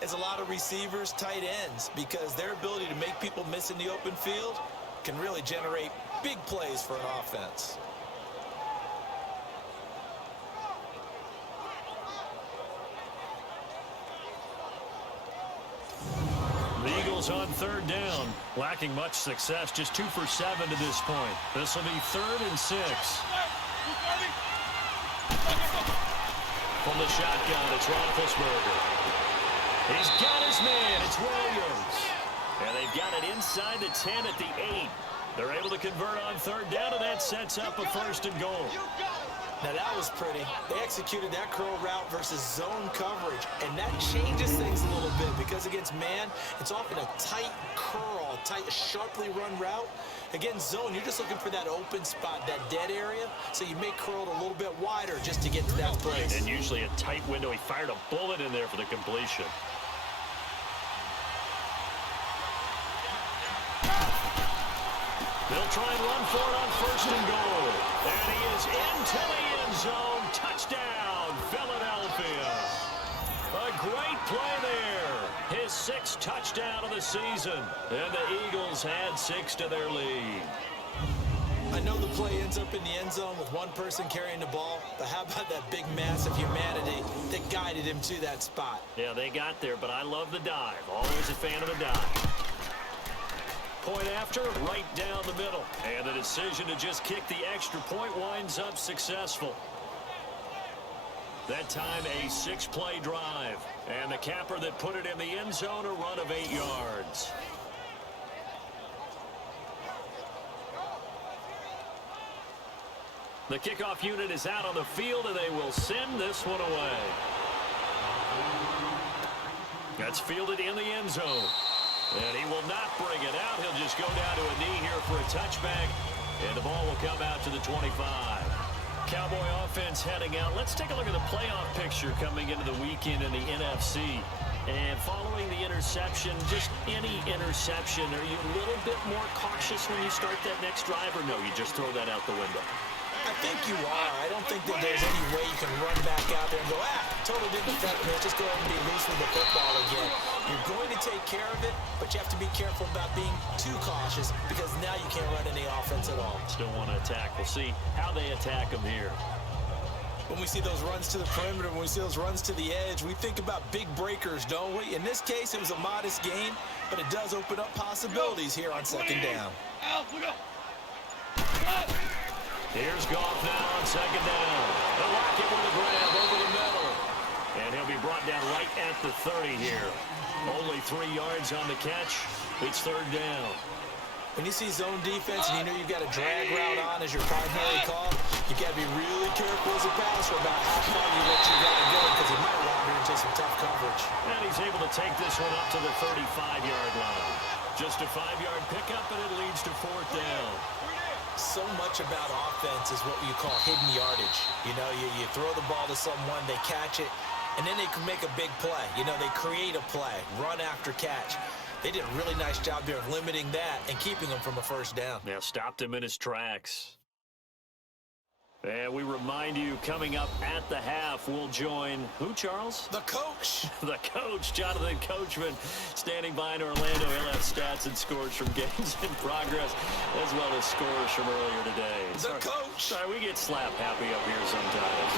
as a lot of receivers, tight ends, because their ability to make people miss in the open field can really generate Big plays for an offense. The Eagles on third down, lacking much success, just 2 for 7 to this point. This will be 3rd and 6. From the shotgun, it's Roethlisberger. He's got his man. It's Williams. And they've got it inside the 10 at the 8. They're able to convert on third down, and that sets up a 1st and goal. Now that was pretty. They executed that curl route versus zone coverage, and that changes things a little bit because against man, it's often a tight curl, tight, sharply run route. Against zone, you're just looking for that open spot, that dead area, so you make curl a little bit wider just to get to that place. And usually a tight window. He fired a bullet in there for the completion. They'll try and run for it on 1st and goal. And he is into the end zone. Touchdown, Philadelphia. A great play there. His 6th touchdown of the season. And the Eagles add 6 to their lead. I know the play ends up in the end zone with one person carrying the ball, but how about that big mass of humanity that guided him to that spot? Yeah, they got there, but I love the dive. Always a fan of the dive. Point after, right down the middle. And the decision to just kick the extra point winds up successful. That time, a 6-play drive. And the capper that put it in the end zone, a run of 8 yards. The kickoff unit is out on the field, and they will send this one away. That's fielded in the end zone. And he will not bring it out. He'll just go down to a knee here for a touchback. And the ball will come out to the 25. Cowboy offense heading out. Let's take a look at the playoff picture coming into the weekend in the NFC. And following the interception, just any interception, are you a little bit more cautious when you start that next drive, or no, you just throw that out the window? I think you are. I don't think that there's any way you can run back out there and go, totally didn't affect me. Let's just go ahead and be loose with the football again. You're going to take care of it, but you have to be careful about being too cautious because now you can't run any offense at all. Still want to attack. We'll see how they attack them here. When we see those runs to the perimeter, when we see those runs to the edge, we think about big breakers, don't we? In this case, it was a modest gain, but it does open up possibilities here on 2nd down. Here's Goff now on 2nd down. They'll lock it with a grab over the middle. And he'll be brought down right at the 30 here. Only 3 yards on the catch. It's 3rd down. When you see zone defense and you know you've got a drag route on as your primary call, you got to be really careful as a passer about how far you let you got to go because it might wander into some tough coverage. And he's able to take this one up to the 35-yard line. Just a 5-yard pickup, and it leads to 4th down. So much about offense is what you call hidden yardage. You know, you throw the ball to someone, they catch it, and then they can make a big play. You know, they create a play, run after catch. They did a really nice job there of limiting that and keeping him from a 1st down. Now stopped him in his tracks. And we remind you, coming up at the half, we'll join who, Charles? The coach. The coach, Jonathan Coachman, standing by in Orlando. He'll have stats and scores from games in progress, as well as scores from earlier today. The coach. Sorry, we get slap happy up here sometimes.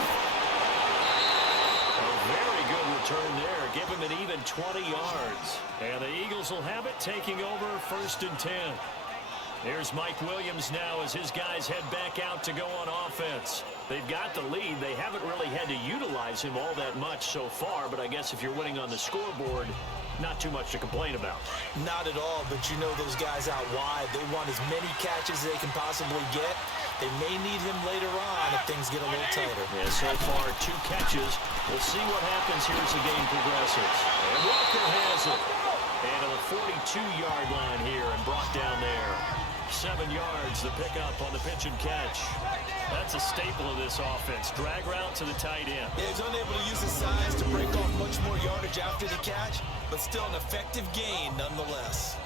A very good return there. Give him an even 20 yards. And the Eagles will have it, taking over 1st and 10. Here's Mike Williams now as his guys head back out to go on offense. They've got the lead. They haven't really had to utilize him all that much so far, but I guess if you're winning on the scoreboard, not too much to complain about. Not at all, but you know those guys out wide. They want as many catches as they can possibly get. They may need him later on if things get a little tighter. Yeah, so far, 2 catches. We'll see what happens here as the game progresses. And Walker has it. And to the 42-yard line here and brought down there. 7 yards, the pickup on the pitch and catch. That's a staple of this offense. Drag route to the tight end. Yeah, he's unable to use his size to break off much more yardage after the catch, but still an effective gain nonetheless.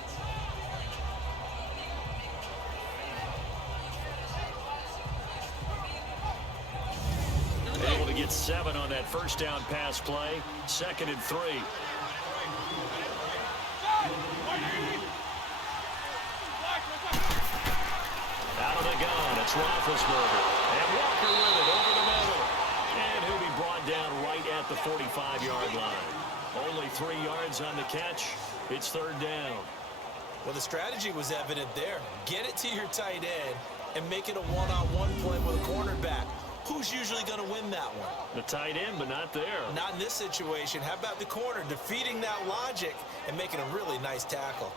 Able to get 7 on that 1st down pass play. 2nd and 3. Out That's Roethlisberger. And Walker with it over the middle. And he'll be brought down right at the 45-yard line. Only 3 yards on the catch. It's third down. Well, the strategy was evident there. Get it to your tight end and make it a one-on-one play with a cornerback. Who's usually going to win that one? The tight end, but not there. Not in this situation. How about the corner defeating that logic and making a really nice tackle?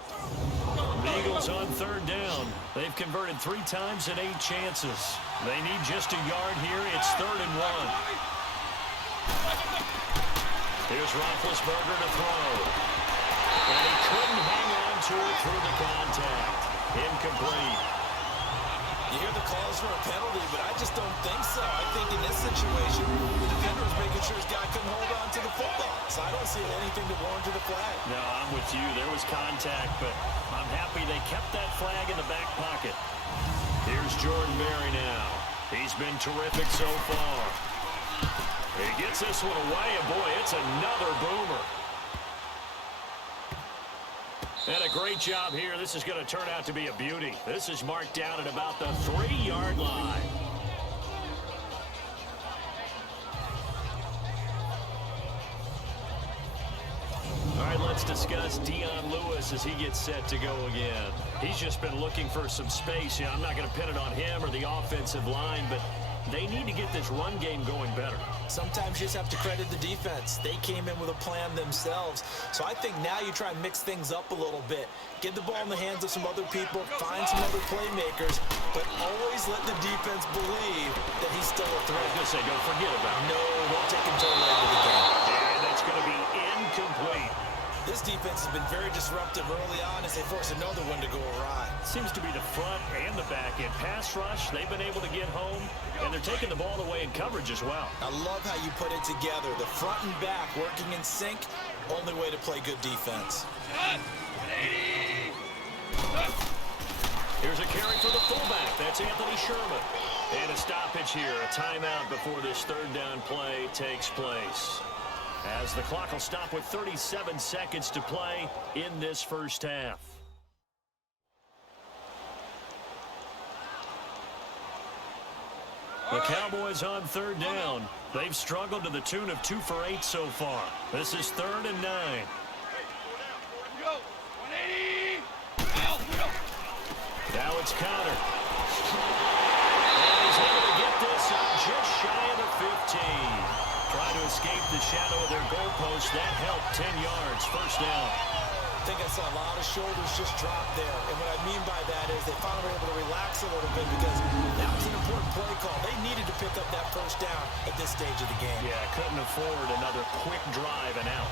The Eagles on third down. They've converted 3 times and 8 chances. They need just a yard here. It's 3rd and 1. Here's Roethlisberger to throw. And he couldn't hang on to it through the contact. Incomplete. You hear the calls for a penalty, but I just don't think so. I think in this situation, the defender was making sure his guy couldn't hold on to the football. So I don't see anything to warrant a flag. No, I'm with you. There was contact, but I'm happy they kept that flag in the back pocket. Here's Jordan Berry now. He's been terrific so far. He gets this one away, and boy, it's another boomer. And a great job here. This is going to turn out to be a beauty. This is marked down at about the 3-yard line. All right, let's discuss Dion Lewis as he gets set to go again. He's just been looking for some space. I'm not going to pin it on him or the offensive line, but they need to get this run game going better. Sometimes you just have to credit the defense. They came in with a plan themselves. So I think now you try and mix things up a little bit. Get the ball in the hands of some other people, find some other playmakers, but always let the defense believe that he's still a threat. I was going to say, don't forget about it. No, don't take him till the end of the game. And that's going to be incomplete. This defense has been very disruptive early on as they force another one to go awry. Seems to be the front and the back end. Pass rush, they've been able to get home, and they're taking the ball away in coverage as well. I love how you put it together. The front and back working in sync, only way to play good defense. Here's a carry for the fullback. That's Anthony Sherman. And a stoppage here, a timeout before this third down play takes place. As the clock will stop with 37 seconds to play in this first half. The Cowboys on third down. They've struggled to the tune of 2 for 8 so far. This is 3rd and 9. Now it's Connor. And he's able to get this up just shy of the 15. Trying to escape the shadow of their goalpost. That helped 10 yards. First down. I think I saw a lot of shoulders just drop there. And what I mean by that is they finally were able to relax a little bit because that was an important play call. They needed to pick up that first down at this stage of the game. Yeah, couldn't afford another quick drive and out.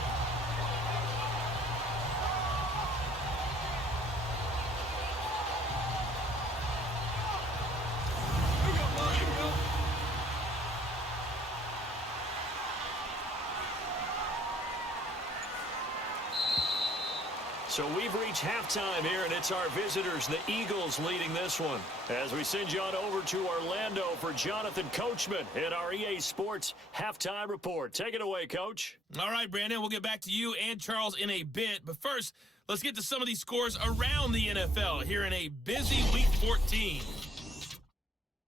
So we've reached halftime here, and it's our visitors, the Eagles, leading this one. As we send you on over to Orlando for Jonathan Coachman in our EA Sports Halftime Report. Take it away, Coach. All right, Brandon, we'll get back to you and Charles in a bit. But first, let's get to some of these scores around the NFL here in a busy Week 14.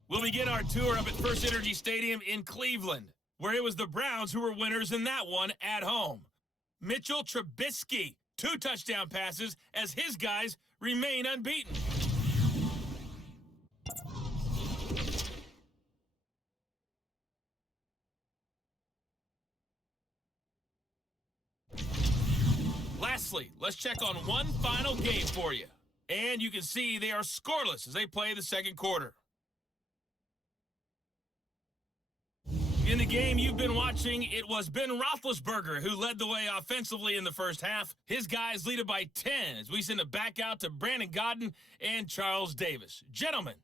We'll begin our tour up at First Energy Stadium in Cleveland, where it was the Browns who were winners in that one at home. Mitchell Trubisky, 2 touchdown passes as his guys remain unbeaten. Lastly, let's check on one final game for you. And you can see they are scoreless as they play the second quarter. In the game you've been watching, it was Ben Roethlisberger who led the way offensively in the first half. His guys lead it by 10 as we send it back out to Brandon Godden and Charles Davis. Gentlemen.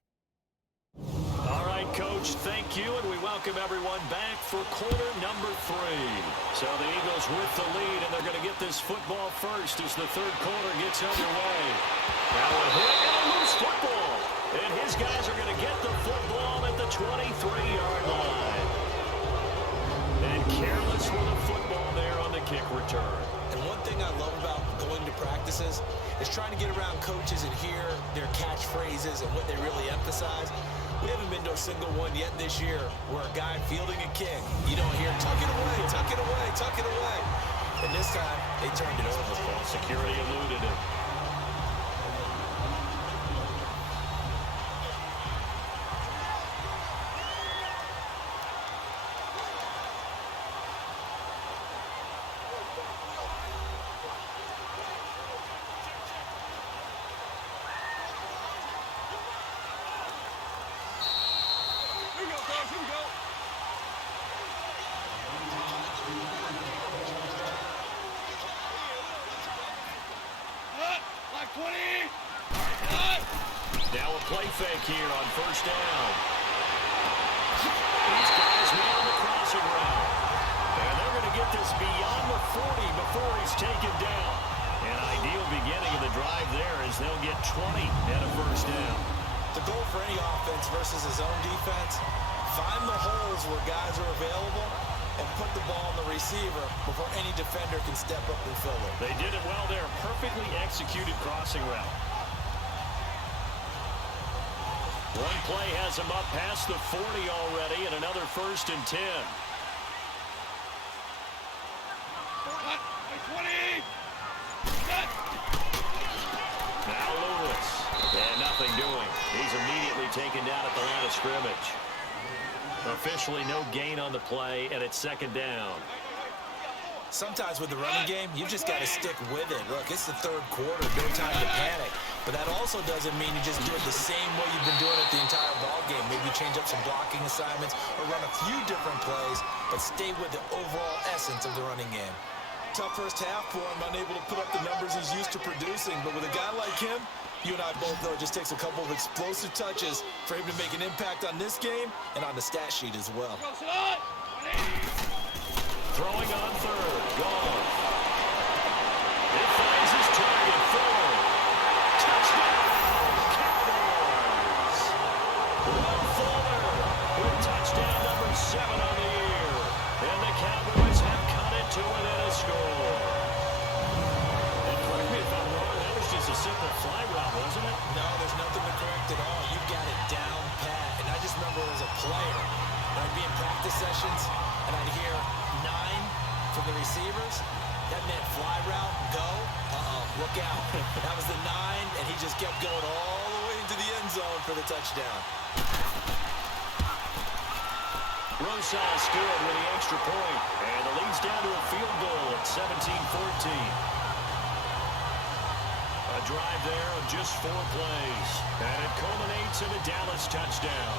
All right, Coach, thank you, and we welcome everyone back for quarter number 3. So the Eagles with the lead, and they're going to get this football first as the third quarter gets underway. Now a hit and a loose football, and his guys are going to get the football at the 23-yard line. And careless with the football there on the kick return. And one thing I love about going to practices is trying to get around coaches and hear their catchphrases and what they really emphasize. We haven't been to a single one yet this year where a guy fielding a kick, you don't hear, tuck it away, tuck it away, tuck it away. And this time, they turned it over. Well, security eluded him. Now a play fake here on first down. These guys man on the crossing route. And they're going to get this beyond the 40 before he's taken down. An ideal beginning of the drive there as they'll get 20 and a first down. The goal for any offense versus his own defense, find the holes where guys are available and put the ball on the receiver before any defender can step up and fill it. They did it well there. Perfectly executed crossing route. One play has him up past the 40 already, and another 1st and 10. Now Lewis. And nothing doing. He's immediately taken down at the line of scrimmage. Officially no gain on the play, and it's 2nd down. Sometimes with the running game, you just got to stick with it. Look, it's the 3rd quarter, no time to panic. But that also doesn't mean you just do it the same way you've been doing it the entire ball game. Maybe change up some blocking assignments or run a few different plays, but stay with the overall essence of the running game. Tough first half for him, unable to put up the numbers he's used to producing. But with a guy like him, you and I both know it just takes a couple of explosive touches for him to make an impact on this game and on the stat sheet as well. Throwing on 3rd. Gone. It finds his target. 4. Touchdown, Cowboys. Will Fuller with touchdown number 7 on the year. And the Cowboys have cut it to within a score. And correct me if I'm wrong, that was just a simple fly route, wasn't it? No, there's nothing to correct at all. You've got it down pat. And I just remember as a player, I'd be in practice sessions, and I'd hear 9 from the receivers. That meant fly route, go. Look out. That was the 9, and he just kept going all the way into the end zone for the touchdown. Rosal scored with the extra point, and the lead's down to a field goal at 17-14. A drive there of just 4 plays, and it culminates in a Dallas touchdown.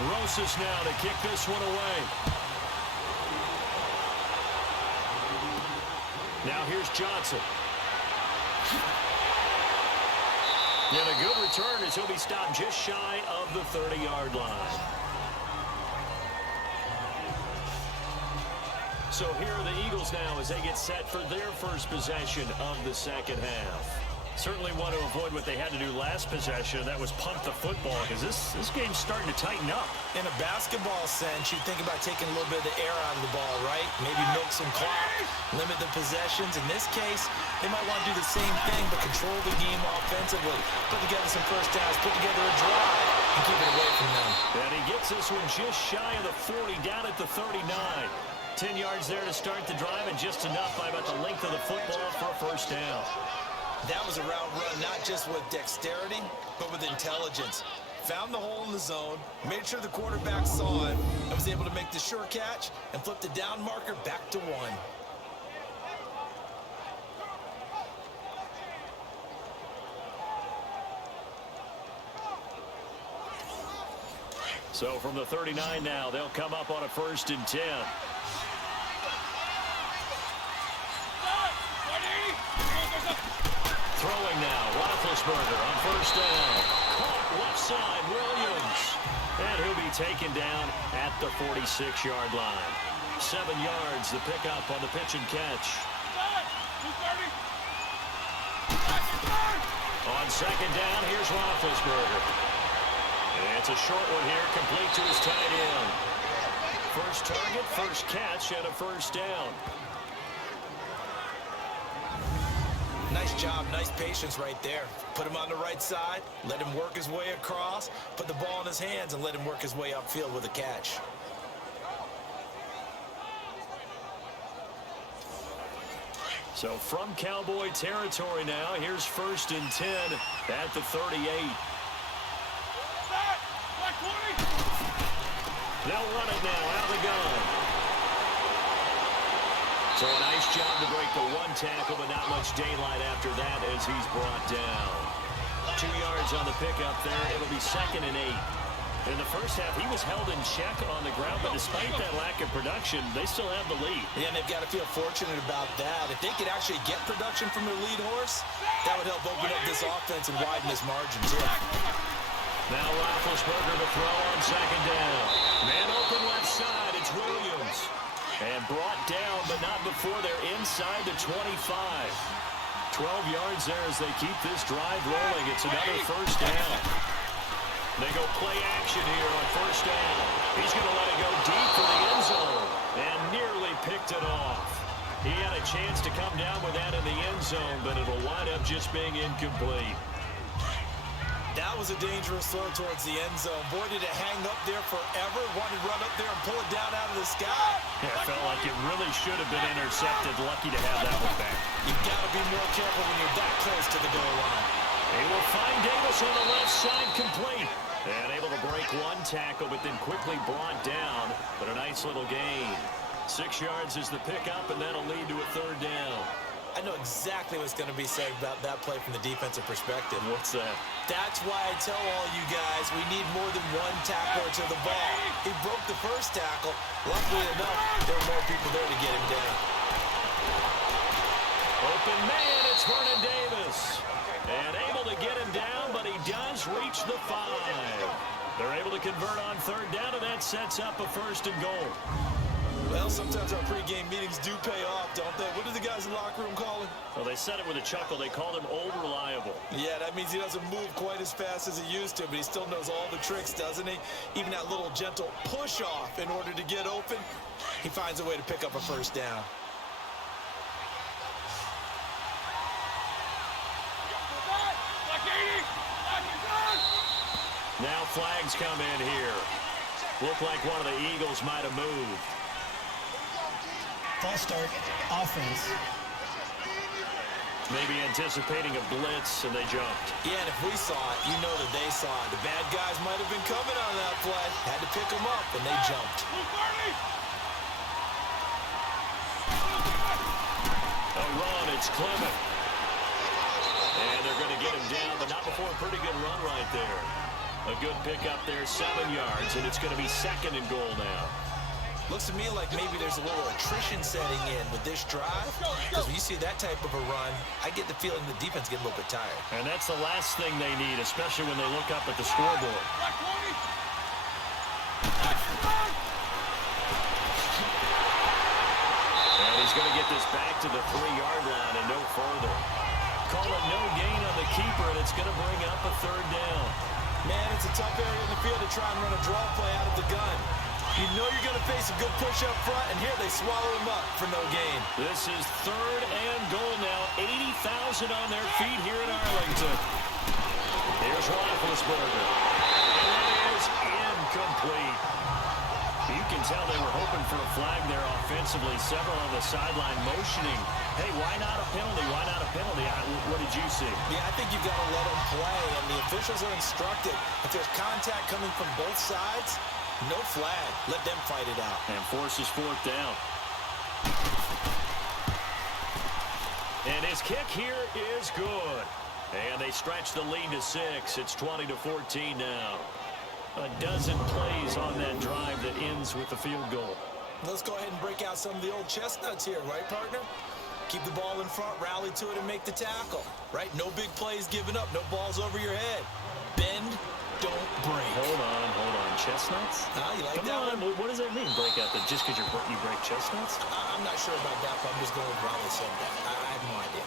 Rosas now to kick this one away. Now here's Johnson. And a good return as he'll be stopped just shy of the 30-yard line. So here are the Eagles now as they get set for their first possession of the 2nd half. Certainly want to avoid what they had to do last possession, that was punt the football, because this game's starting to tighten up. In a basketball sense, you think about taking a little bit of the air out of the ball, right? Maybe milk some clock, limit the possessions. In this case, they might want to do the same thing, but control the game offensively. Put together some first downs, put together a drive, and keep it away from them. And he gets this one just shy of the 40, down at the 39. 10 yards there to start the drive, and just enough by about the length of the football for a first down. That was a route run, not just with dexterity, but with intelligence. Found the hole in the zone, made sure the quarterback saw it, and was able to make the sure catch and flip the down marker back to 1. So from the 39 now, they'll come up on a 1st and 10. Throwing now, Roethlisberger on 1st down. Caught left side, Williams. And he'll be taken down at the 46-yard line. 7 yards, the pickup on the pitch and catch. On 2nd down, here's Roethlisberger. And it's a short one here, complete to his tight end. First target, first catch, and a first down. Nice job, nice patience right there. Put him on the right side, let him work his way across, put the ball in his hands, and let him work his way upfield with a catch. So from Cowboy territory now, here's 1st and 10 at the 38. They'll run it now out of the gun. So a nice job to break the one tackle, but not much daylight after that as he's brought down. 2 yards on the pickup there. It'll be 2nd and 8. In the first half, he was held in check on the ground, but despite that lack of production, they still have the lead. Yeah, and they've got to feel fortunate about that. If they could actually get production from their lead horse, that would help open up this offense and widen this margin, too. Now Roethlisberger to throw on 2nd down. Man open left side, it's Williams. And brought down, but not before they're inside the 25. 12 yards there as they keep this drive rolling. It's another first down. They go play action here on first down. He's going to let it go deep for the end zone and nearly picked it off. He had a chance to come down with that in the end zone, but it'll wind up just being incomplete. That was a dangerous throw towards the end zone. Boy, did it hang up there forever. Wanted to run up there and pull it down out of the sky. Yeah, it felt like it really should have been intercepted. Lucky to have that one back. You got to be more careful when you're that close to the goal line. They will find Davis on the left side, complete. And able to break one tackle, but then quickly brought down. But a nice little gain. 6 yards is the pickup, and that'll lead to a 3rd down. I know exactly what's going to be said about that play from the defensive perspective. What's that? That's why I tell all you guys we need more than one tackler to the ball. He broke the first tackle. Luckily enough, there were more people there to get him down. Open man, it's Vernon Davis. And able to get him down, but he does reach the 5. They're able to convert on 3rd down, and that sets up a 1st and goal. Well, sometimes our pregame meetings do pay off, don't they? What did the guys in the locker room call him? Well, they said it with a chuckle. They called him Old Reliable. Yeah, that means he doesn't move quite as fast as he used to, but he still knows all the tricks, doesn't he? Even that little gentle push-off in order to get open, he finds a way to pick up a first down. Now flags come in here. Look like one of the Eagles might have moved. False start, offense. Maybe anticipating a blitz, and they jumped. Yeah, and if we saw it, you know that they saw it. The bad guys might have been coming on that play. Had to pick them up, and they jumped. A run, it's Clement. And they're going to get him down, but not before a pretty good run right there. A good pickup there, 7 yards, and it's going to be 2nd and goal now. Looks to me like maybe there's a little attrition setting in with this drive. Because when you see that type of a run, I get the feeling the defense get a little bit tired. And that's the last thing they need, especially when they look up at the scoreboard. And he's going to get this back to the 3-yard line and no further. Call it no gain on the keeper, and it's going to bring up a 3rd down. Man, it's a tough area in the field to try and run a draw play out of the gun. You know you're going to face a good push up front, and here they swallow him up for no gain. This is 3rd and goal now. 80,000 on their feet here in Arlington. Here's Roethlisberger. And that is incomplete. You can tell they were hoping for a flag there offensively. Several on the sideline motioning. Hey, why not a penalty? Why not a penalty? What did you see? Yeah, I think you've got to let them play, and the officials are instructed. If there's contact coming from both sides, no flag. Let them fight it out. And forces 4th down. And his kick here is good. And they stretch the lead to 6. It's 20-14 now. A dozen plays on that drive that ends with the field goal. Let's go ahead and break out some of the old chestnuts here, right, partner? Keep the ball in front, rally to it, and make the tackle, right? No big plays given up, no balls over your head. Bend, don't break. Hold on. Chestnuts? You like Come that on, one? what does that mean, break out? Just because you break chestnuts? I'm not sure about that, but I'm just going with Raleigh said that. I have no idea.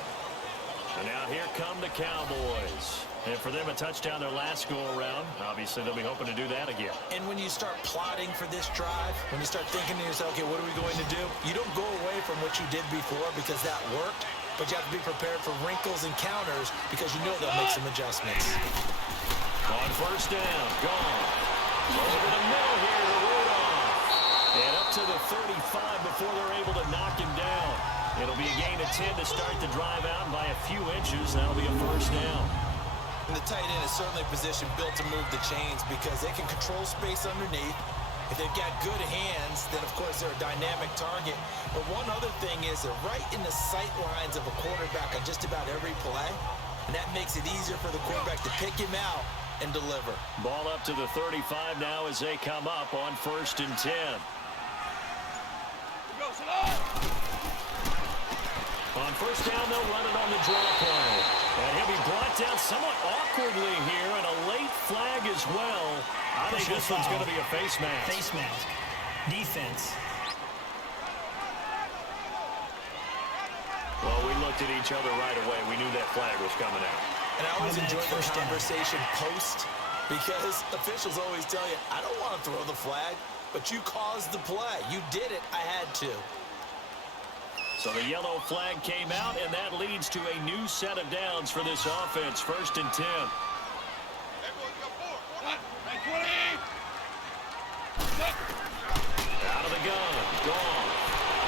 And now here come the Cowboys. And for them, a touchdown their last go-around. Obviously, they'll be hoping to do that again. And when you start plotting for this drive, when you start thinking to yourself, okay, what are we going to do? You don't go away from what you did before because that worked, but you have to be prepared for wrinkles and counters because you know they'll make some adjustments. On first down, gone. Over the middle here to Rudolph. And up to the 35 before they're able to knock him down. It'll be a gain of 10 to start the drive out by a few inches. That'll be a first down. And the tight end is certainly a position built to move the chains because they can control space underneath. If they've got good hands, then, of course, they're a dynamic target. But one other thing is they're right in the sight lines of a quarterback on just about every play, and that makes it easier for the quarterback to pick him out and deliver. Ball up to the 35 now as they come up on first and 10. On first down, they'll run it on the draw play. And he'll be brought down somewhat awkwardly here, and a late flag as well. I think this one's going to be a face mask. Face mask. Defense. Well, we looked at each other right away. We knew that flag was coming out. And I always enjoy the conversation post because officials always tell you, I don't want to throw the flag, but you caused the play. You did it. I had to. So the yellow flag came out, and that leads to a new set of downs for this offense. First and 10. Out of the gun. Gone.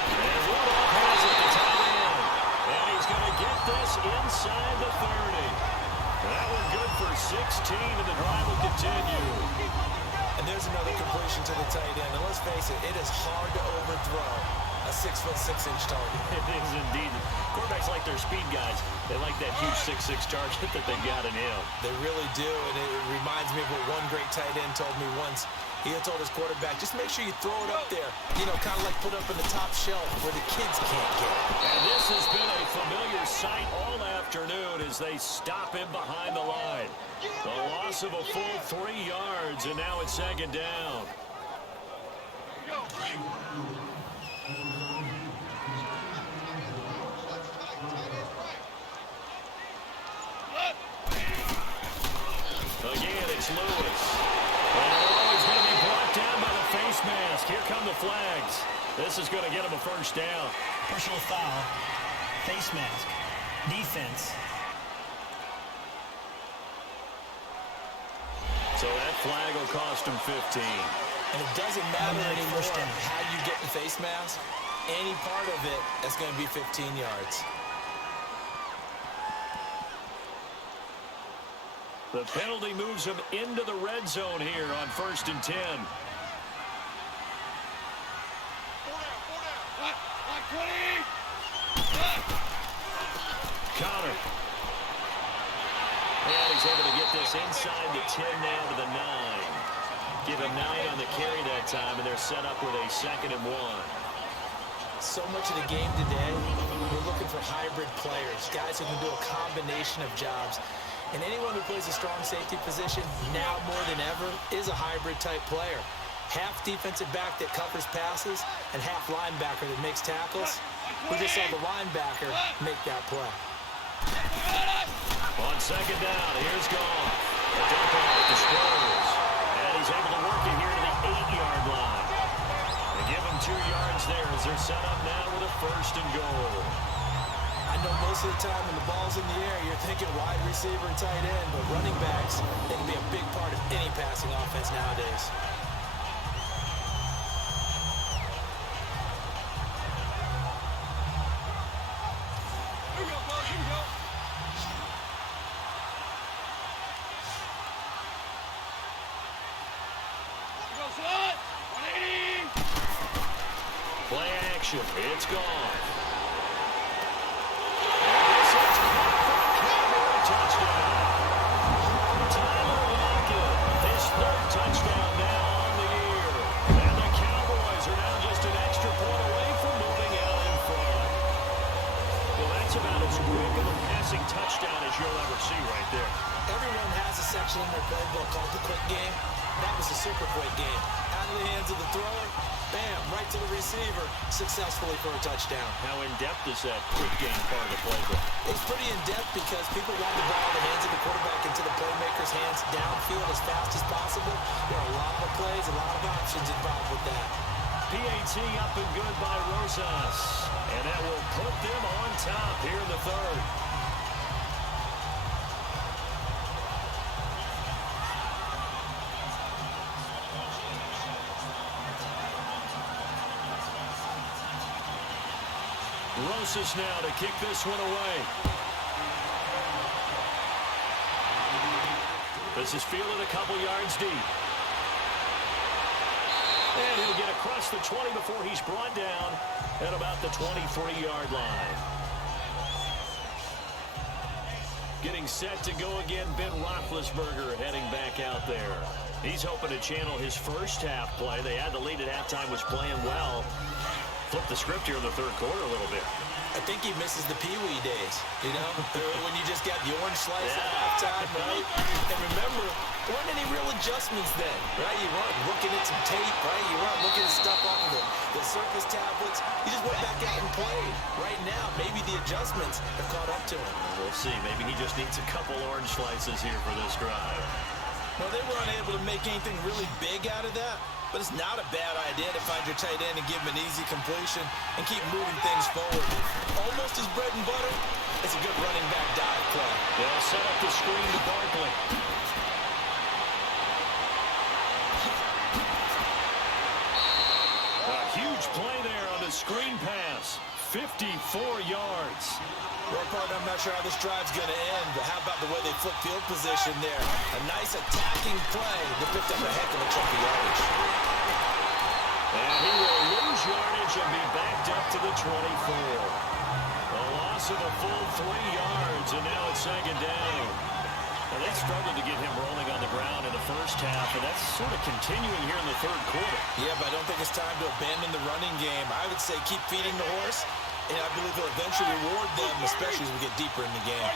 And Rudolph has it to tight end. And he's going to get this inside the 30. That one good for 16, and the drive will continue. And there's another completion to the tight end. And let's face it, it is hard to overthrow a 6'6" target. It is indeed. Quarterbacks like their speed guys. They like that huge 6'6" target that they've got in him. They really do, and it reminds me of what one great tight end told me once. He had told his quarterback, just make sure you throw it up there. You know, kind of like put up in the top shelf where the kids can't get it. And this has been a familiar sight all afternoon as they stop him behind the line. The loss of a full 3 yards, and now it's second down. Again, it's Lewis. And he's going to be brought down by the face mask. Here come the flags. This is going to get him a first down. Personal foul. Face mask. Defense. So that flag will cost him 15. And it doesn't matter anymore how you get the face mask. Any part of it, that's going to be 15 yards. The penalty moves him into the red zone here on first and 10. Connor. And he's able to get this inside the 10 now to the 9. Give him 9 on the carry that time, and they're set up with a 2nd and 1. So much of the game today, we're looking for hybrid players, guys who can do a combination of jobs. And anyone who plays a strong safety position, now more than ever, is a hybrid-type player. Half defensive back that covers passes, and half linebacker that makes tackles. We just saw the linebacker make that play. On second down, here's Goff. The dump off to Spurs. And he's able to work it here to the 8-yard line. They give him 2 yards there as they're set up now with a first and goal. I know most of the time when the ball's in the air, you're thinking wide receiver and tight end, but running backs, they can be a big part of any passing offense nowadays. Play action. It's gone. Touchdown now on the year. And the Cowboys are now just an extra point away from moving out in front. Well, that's about as quick of a passing touchdown as you'll ever see right there. Everyone has a section in their playbook called the quick game. That was a super quick game. Out of the hands of the thrower, bam, right to the receiver successfully for a touchdown. How in-depth is that quick game part of the playbook? It's pretty in-depth because people want the ball in the hands of the quarterback into the playmaker's hands downfield as fast as possible. There are a lot of plays, a lot of options involved with that. PAT up and good by Rosas. And that will put them on top here in the third. Rosas now to kick this one away. This is fielded a couple yards deep. And he'll get across the 20 before he's brought down at about the 23-yard line. Getting set to go again, Ben Roethlisberger heading back out there. He's hoping to channel his first half play. They had the lead at halftime, was playing well. Flip the script here in the third quarter a little bit. I think he misses the Pee-wee days, you know, when you just got the orange slice at halftime, right? And remember, there weren't any real adjustments then, right? You weren't looking at some tape, right? You weren't looking at stuff off of the surface tablets. You just went back out and played. Right now, maybe the adjustments have caught up to him. We'll see. Maybe he just needs a couple orange slices here for this drive. Well, they were unable to make anything really big out of that. But it's not a bad idea to find your tight end and give him an easy completion and keep moving things forward. Almost his bread and butter. It's a good running back dive play. They'll set up the screen to Barkley. A huge play there on the screen pass. 54 yards. Well, partner, I'm not sure how this drive's going to end, but how about the way they flip field position there? A nice attacking play that picked up a heck of a chunk of yardage. And he will lose yardage and be backed up to the 24. A loss of a full 3 yards, and now it's second down. Now, they struggled to get him rolling on the ground in the first half, and that's sort of continuing here in the third quarter. Yeah, but I don't think it's time to abandon the running game. I would say keep feeding the horse, and I believe he'll eventually reward them, especially as we get deeper in the game.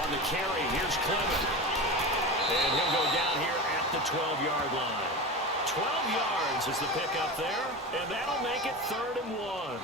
On the carry, here's Clement. And he'll go down here at the 12-yard line. 12 yards is the pickup there, and that'll make it 3rd and 1.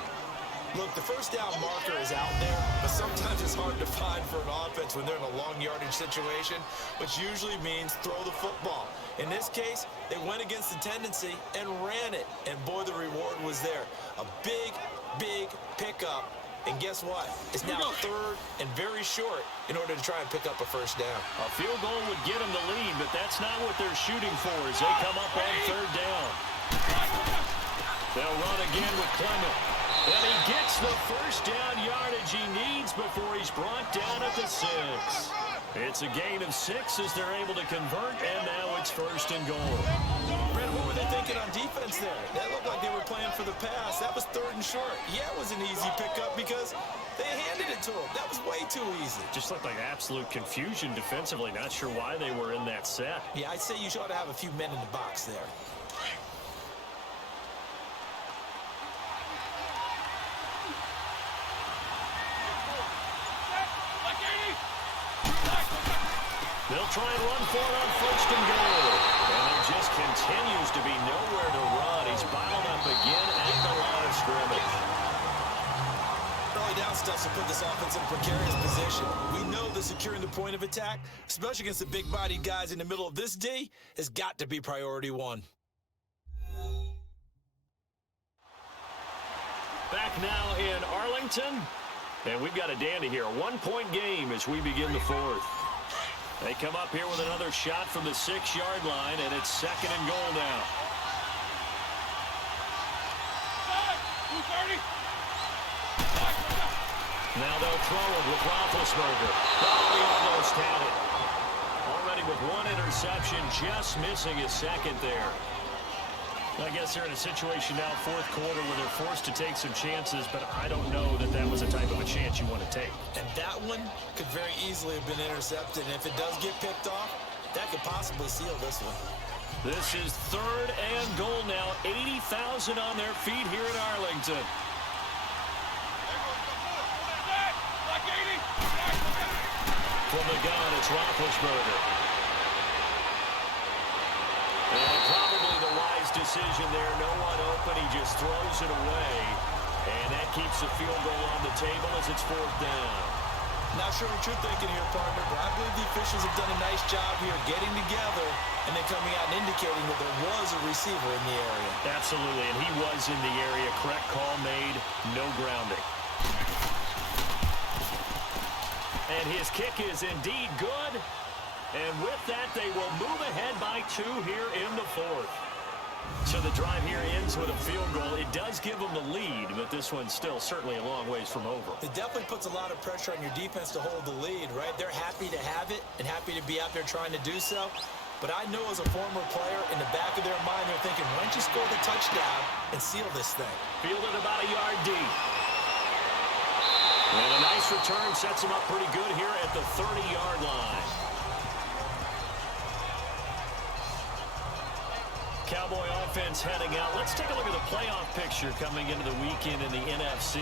Look, the first down marker is out there, but sometimes it's hard to find for an offense when they're in a long yardage situation, which usually means throw the football. In this case, they went against the tendency and ran it, and boy, the reward was there. A big, big pickup, and guess what? It's now 3rd and very short in order to try and pick up a first down. A field goal would get them the lead, but that's not what they're shooting for as they come up on 3rd down. They'll run again with Clement. And he gets the first down yardage he needs before he's brought down at the 6. It's a gain of 6 as they're able to convert, and now it's 1st and goal. Brent, what were they thinking on defense there? That looked like they were playing for the pass. That was 3rd and short. Yeah, it was an easy pickup because they handed it to him. That was way too easy. Just looked like absolute confusion defensively. Not sure why they were in that set. Yeah, I'd say you ought to have a few men in the box there. They'll try and run for it on 1st and goal. And there just continues to be nowhere to run. He's bottled up again at the line of scrimmage. Early down stuff to put this offense in a precarious position. We know that securing the point of attack, especially against the big-bodied guys in the middle of this D, has got to be priority 1. Back now in Arlington. And we've got a dandy here. A 1-point game as we begin the 4th. They come up here with another shot from the 6-yard line, and it's 2nd and goal now. Now they'll throw it with Roethlisberger. Oh, he almost had it. Already with 1 interception, just missing his 2nd there. I guess they're in a situation now, 4th quarter, where they're forced to take some chances, but I don't know that that was a type of a chance you want to take. And that one could very easily have been intercepted, and if it does get picked off, that could possibly seal this one. This is 3rd and goal now. 80,000 on their feet here in Arlington. From the gun, it's Roethlisberger. And probably the wise decision there. No one open. He just throws it away. And that keeps the field goal on the table as it's 4th down. Not sure what you're thinking here, partner, but I believe the officials have done a nice job here getting together and then coming out and indicating that there was a receiver in the area. Absolutely, and he was in the area. Correct call made. No grounding. And his kick is indeed good. And with that, they will move ahead by 2 here in the 4th. So the drive here ends with a field goal. It does give them the lead, but this one's still certainly a long ways from over. It definitely puts a lot of pressure on your defense to hold the lead, right? They're happy to have it and happy to be out there trying to do so. But I know as a former player, in the back of their mind, they're thinking, why don't you score the touchdown and seal this thing? Fielded about a yard deep. And a nice return sets him up pretty good here at the 30-yard line. Cowboy offense heading out. Let's take a look at the playoff picture coming into the weekend in the NFC.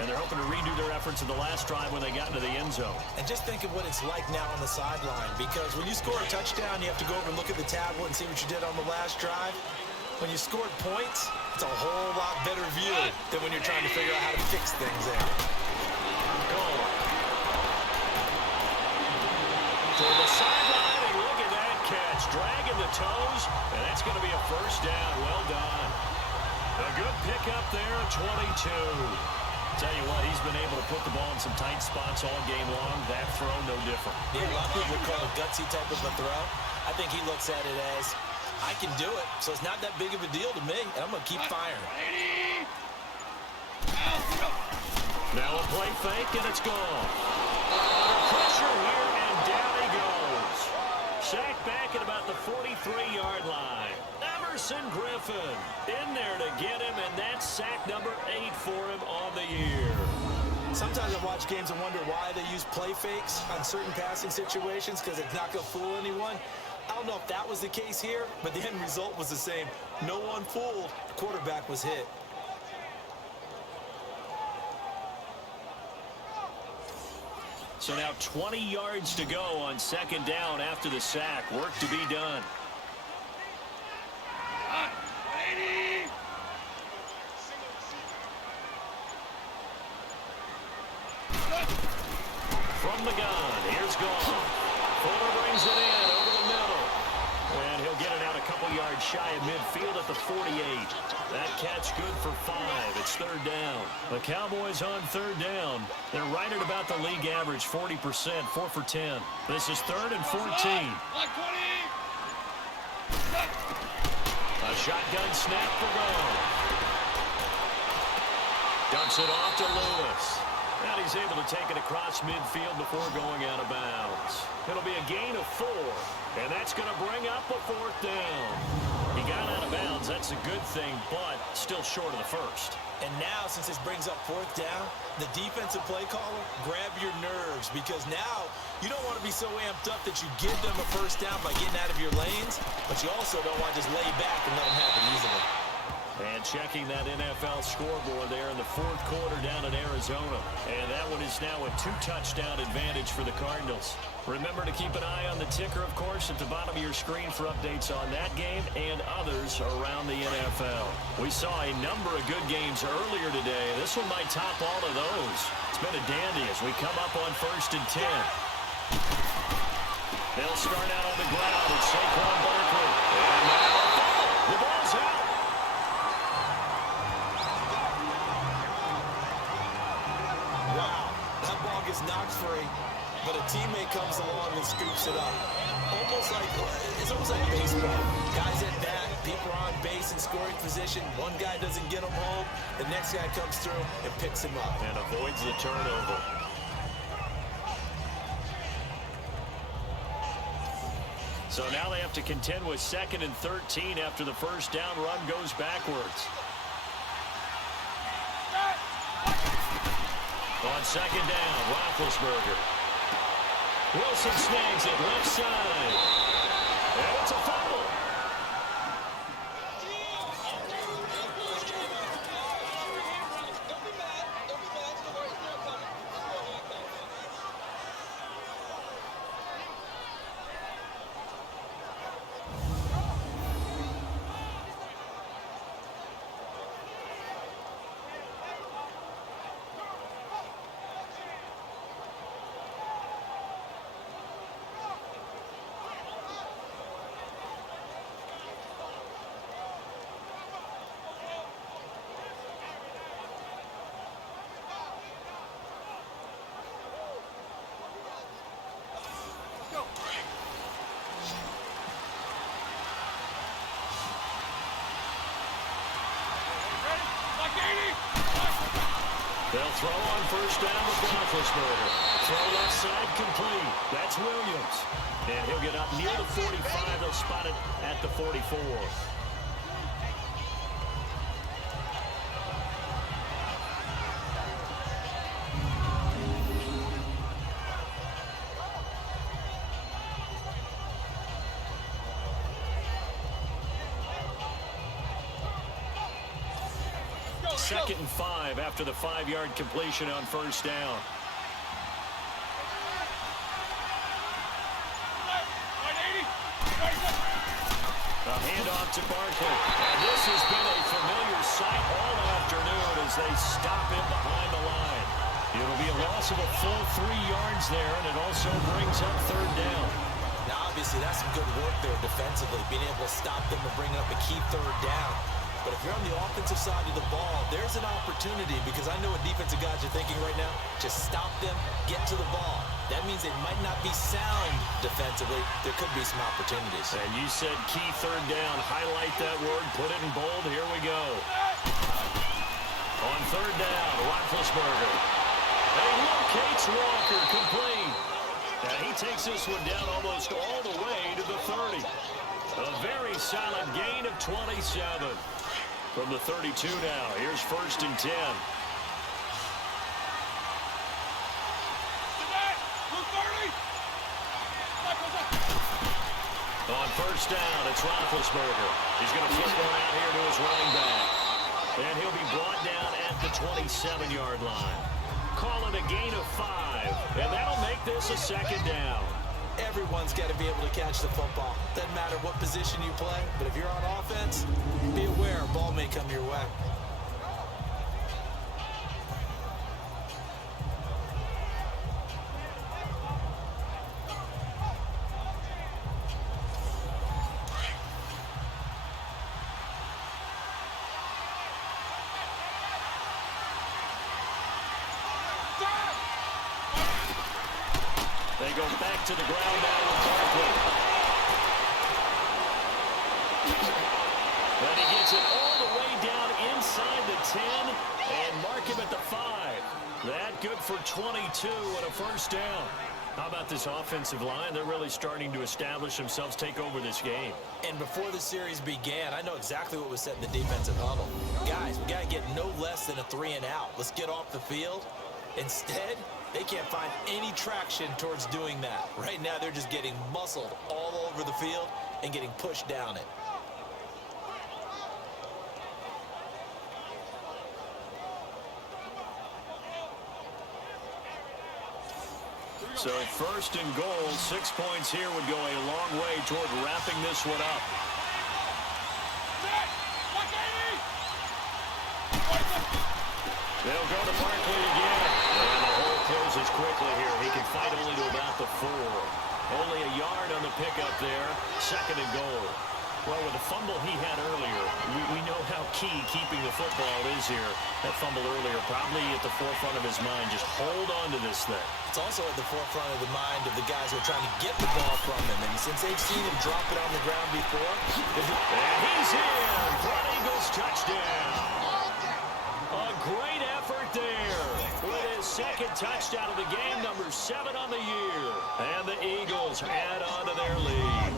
And they're hoping to redo their efforts in the last drive when they got into the end zone. And just think of what it's like now on the sideline, because when you score a touchdown, you have to go over and look at the tablet and see what you did on the last drive. When you scored points, it's a whole lot better view than when you're trying to figure out how to fix things out. Goal. To the sideline, and look at that catch. Dragging the toes, and that's going to be a 1st down. Well done. A good pickup there at 22. Tell you what, he's been able to put the ball in some tight spots all game long. That throw, no different. Yeah, a lot of people would call it a gutsy type of a throw. I think he looks at it as, I can do it, so it's not that big of a deal to me, and I'm going to keep firing. Now a play fake, and it's gone. Under pressure here, and down he goes. Sacked back at about the 43-yard line. Emerson Griffin in there to get him, and that's sack number 8 for him on the year. Sometimes I watch games and wonder why they use play fakes on certain passing situations, because it's not going to fool anyone. I don't know if that was the case here, but the end result was the same. No one fooled. The quarterback was hit. So now 20 yards to go on 2nd down after the sack. Work to be done. From the gun, here's Goff. Fuller brings it in over the middle. And he'll get it out a couple yards shy of midfield at the 48. That catch good for 5. It's 3rd down. The Cowboys on 3rd down. They're right at about the league average, 40%, 4 for 10. This is 3rd and 14. A shotgun snap for Goff. Dumps it off to Lewis. And he's able to take it across midfield before going out of bounds. It'll be a gain of 4, and that's going to bring up a 4th down. He got out of bounds. That's a good thing, but still short of the 1st. And now, since this brings up 4th down, the defensive play caller, grab your nerves, because now you don't want to be so amped up that you give them a 1st down by getting out of your lanes, but you also don't want to just lay back and let them have it easily. And checking that NFL scoreboard there in the 4th quarter down in Arizona. And that one is now a 2-touchdown advantage for the Cardinals. Remember to keep an eye on the ticker, of course, at the bottom of your screen for updates on that game and others around the NFL. We saw a number of good games earlier today. This one might top all of those. It's been a dandy as we come up on 1st and 10. They'll start out on the ground with Saquon Barkley. And now the ball's out. Gets knocked free, but a teammate comes along and scoops it up. It's almost like baseball. Guys at bat, people are on base in scoring position. One guy doesn't get him home. The next guy comes through and picks him up. And avoids the turnover. So now they have to contend with 2nd and 13 after the 1st down run goes backwards. On 2nd down, Roethlisberger. Wilson snags it left side. And it's a fumble. They'll throw on first down to Roethlisberger. Throw left side complete. That's Williams. And he'll get up near the 45. They'll spot it at the 44. Second and 5 after the 5-yard completion on first down. A handoff to Barkley. And this has been a familiar sight all afternoon as they stop him behind the line. It'll be a loss of a full 3 yards there, and it also brings up third down. Now, obviously, that's some good work there defensively, being able to stop them and bring up a key third down. But if you're on the offensive side of the ball, there's an opportunity because I know what defensive guys are thinking right now. Just stop them, get to the ball. That means they might not be sound defensively. There could be some opportunities. And you said key third down. Highlight that word. Put it in bold. Here we go. On third down, Roethlisberger. And he locates Walker, complete. And he takes this one down almost all the way to the 30. A very solid gain of 27. From the 32 now, here's first and 10. On first down, it's Roethlisberger. He's going to flip one out here to his running back. And he'll be brought down at the 27-yard line. Call it a gain of 5. And that'll make this a second down. Everyone's got to be able to catch the football. Doesn't matter what position you play, but if you're on offense, be aware a ball may come your way. They go back to the ground now with Barkley. And he gets it all the way down inside the 10 and mark him at the 5. That good for 22 and a first down. How about this offensive line? They're really starting to establish themselves, take over this game. And before the series began, I know exactly what was said in the defensive huddle. Guys, we got to get no less than a 3 and out. Let's get off the field. Instead, they can't find any traction towards doing that. Right now, they're just getting muscled all over the field and getting pushed down it. So first and goal, 6 points here would go a long way toward wrapping this one up. They'll go to Barkley again. And the hole closes quickly here. He can fight only to about the 4. Only a yard on the pickup there. Second and goal. Well, with the fumble he had earlier, we know how key keeping the football is here. That fumble earlier probably at the forefront of his mind. Just hold on to this thing. It's also at the forefront of the mind of the guys who are trying to get the ball from him. And since they've seen him drop it on the ground before. And he's in for an Eagles touchdown. A great effort there. With his second touchdown of the game, number 7 on the year. And the Eagles add on to their lead.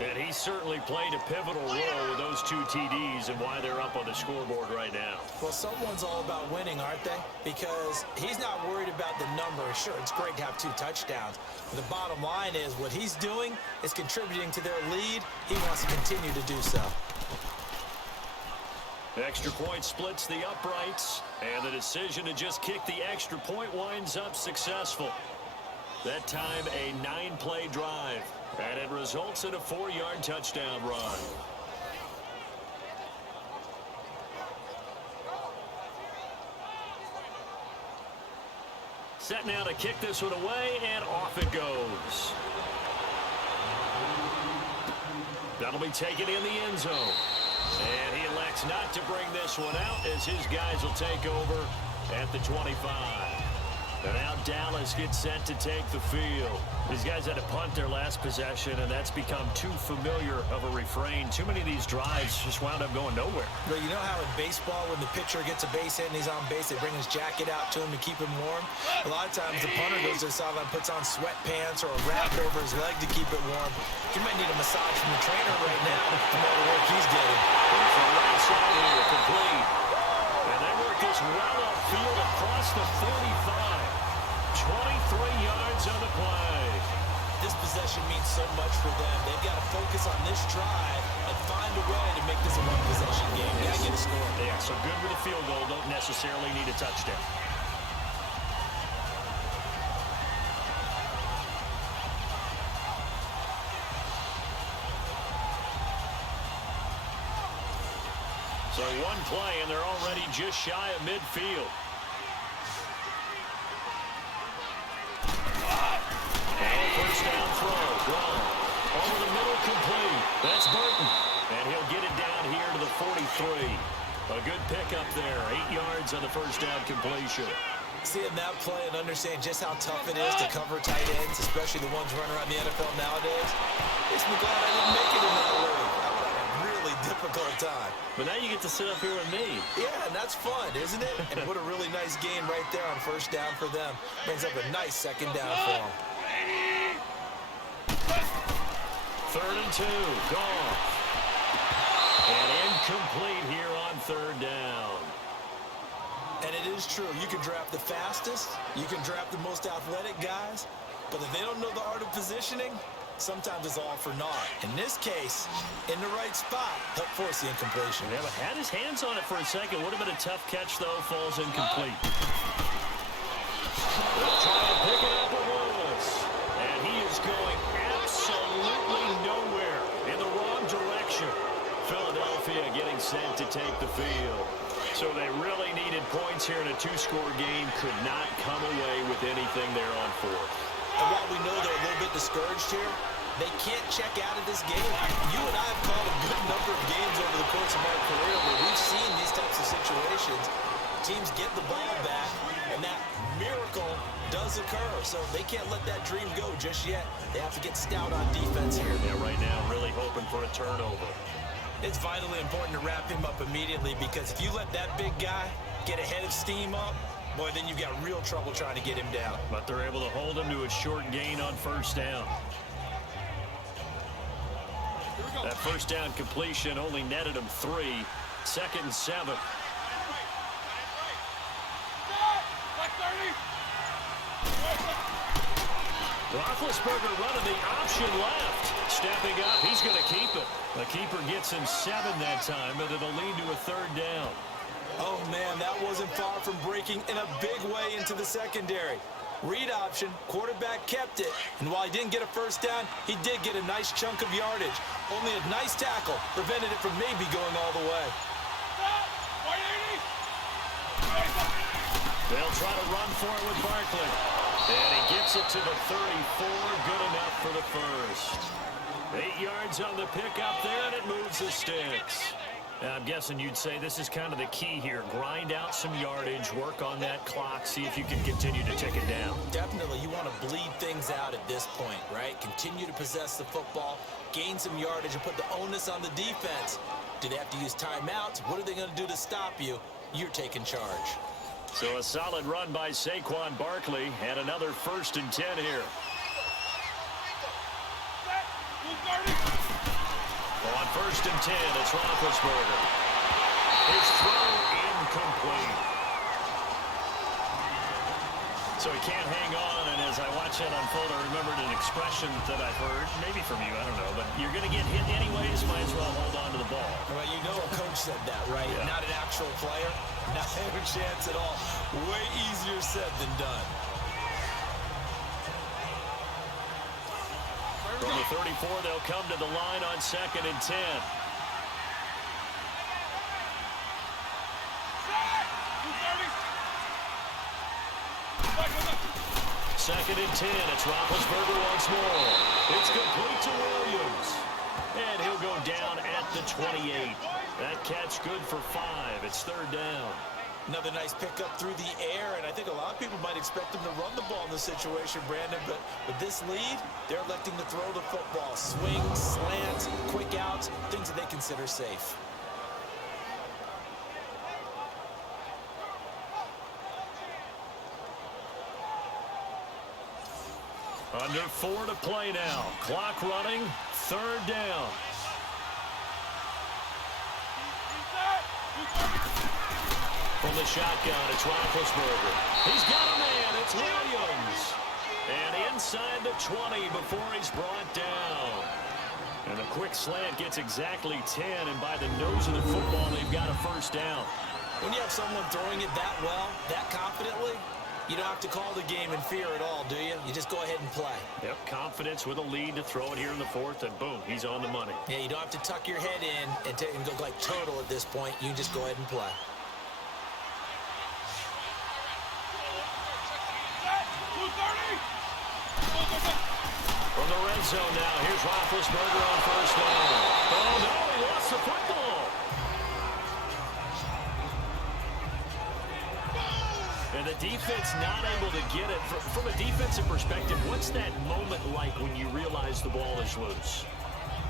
And he certainly played a pivotal role with those 2 TDs and why they're up on the scoreboard right now. Well, someone's all about winning, aren't they? Because he's not worried about the number. Sure, it's great to have 2 touchdowns. But the bottom line is what he's doing is contributing to their lead. He wants to continue to do so. Extra point splits the uprights, and the decision to just kick the extra point winds up successful. That time, a 9-play drive, and it results in a 4-yard touchdown run. Set now to kick this one away, and off it goes. That'll be taken in the end zone. And he elects not to bring this one out as his guys will take over at the 25. And now Dallas gets set to take the field. These guys had to punt their last possession, and that's become too familiar of a refrain. Too many of these drives just wound up going nowhere. Well, you know how in baseball, when the pitcher gets a base hit and he's on base, they bring his jacket out to him to keep him warm? A lot of times the punter goes to the sideline, puts on sweatpants or a wrap over his leg to keep it warm. He might need a massage from the trainer right now from all the work he's getting. From right side here, complete. And they work this well upfield across the 45. 23 yards on the play. This possession means so much for them. They've got to focus on this drive and find a way to make this a one-possession game. Got to get a score. Yeah, so good with a field goal. Don't necessarily need a touchdown. So one play, and they're already just shy of midfield. First down throw, gone. Over the middle, complete. That's Burton. And he'll get it down here to the 43. A good pickup there. 8 yards on the first down completion. Seeing that play and understand just how tough it is to cover tight ends, especially the ones running around the NFL nowadays, makes me glad I didn't make it in that league. I would have a really difficult time. But now you get to sit up here with me. Yeah, and that's fun, isn't it? And what a really nice game right there on first down for them. Brings up a nice second down for them. 3rd and 2, gone. And incomplete here on 3rd down. And it is true. You can draft the fastest. You can draft the most athletic guys. But if they don't know the art of positioning, sometimes it's all for naught. In this case, in the right spot, help force the incompletion. Yeah, but had his hands on it for a second. Would have been a tough catch, though. Falls incomplete. They'll try to pick it up with Willis. And he is going absolutely nowhere in the wrong direction. Philadelphia getting set to take the field. So they really needed points here in a 2-score game. Could not come away with anything there on 4th. And while we know they're a little bit discouraged here, they can't check out of this game. You and I have called a good number of games over the course of our career where we've seen these types of situations. Teams get the ball back, and that miracle does occur. So they can't let that dream go just yet. They have to get stout on defense here. Yeah, right now really hoping for a turnover. It's vitally important to wrap him up immediately because if you let that big guy get a head of steam up, boy, then you've got real trouble trying to get him down. But they're able to hold him to a short gain on first down. That first down completion only netted him 3. 2nd and 7. Roethlisberger running the option left. Stepping up, he's going to keep it. The keeper gets him 7 that time, but it'll lead to a 3rd down. Oh, man, that wasn't far from breaking in a big way into the secondary. Read option, quarterback kept it, and while he didn't get a first down, he did get a nice chunk of yardage. Only a nice tackle prevented it from maybe going all the way. They'll try to run for it with Barkley. And he gets it to the 34, good enough for the first. 8 yards on the pickup there, and it moves the sticks. Now, I'm guessing you'd say this is kind of the key here. Grind out some yardage, work on that clock, see if you can continue to tick it down. Definitely, you want to bleed things out at this point, right? Continue to possess the football, gain some yardage, and put the onus on the defense. Do they have to use timeouts? What are they going to do to stop you? You're taking charge. So a solid run by Saquon Barkley, and another 1st and 10 here. On 1st and 10, it's Roethlisberger. His throw incomplete. So he can't hang on, and as I watch that unfold, I remembered an expression that I've heard, maybe from you, I don't know, but you're going to get hit anyways, might as well hold on to the ball. Well, you know a coach said that, right? Yeah. Not an actual player. Not a chance at all. Way easier said than done. From the 34, they'll come to the line on 2nd and 10. Second and 10. It's Roethlisberger once more. It's complete to Williams. And he'll go down at the 28. That catch good for 5. It's 3rd down. Another nice pickup through the air, and I think a lot of people might expect them to run the ball in this situation, Brandon, but with this lead, they're electing to throw the football. Swings, slants, quick outs, things that they consider safe. Under 4 to play now. Clock running, 3rd down. From the shotgun, it's Roethlisberger. He's got a man. It's Williams. And inside the 20 before he's brought down. And a quick slant gets exactly 10, and by the nose of the football, they've got a first down. When you have someone throwing it that well, that confidently, you don't have to call the game in fear at all, do you? You just go ahead and play. Yep, confidence with a lead to throw it here in the 4th, and boom, he's on the money. Yeah, you don't have to tuck your head in and go like turtle at this point. You can just go ahead and play. From the red zone now, here's Roethlisberger on first down. Oh, no, he lost the football. And the defense not able to get it. From a defensive perspective, what's that moment like when you realize the ball is loose?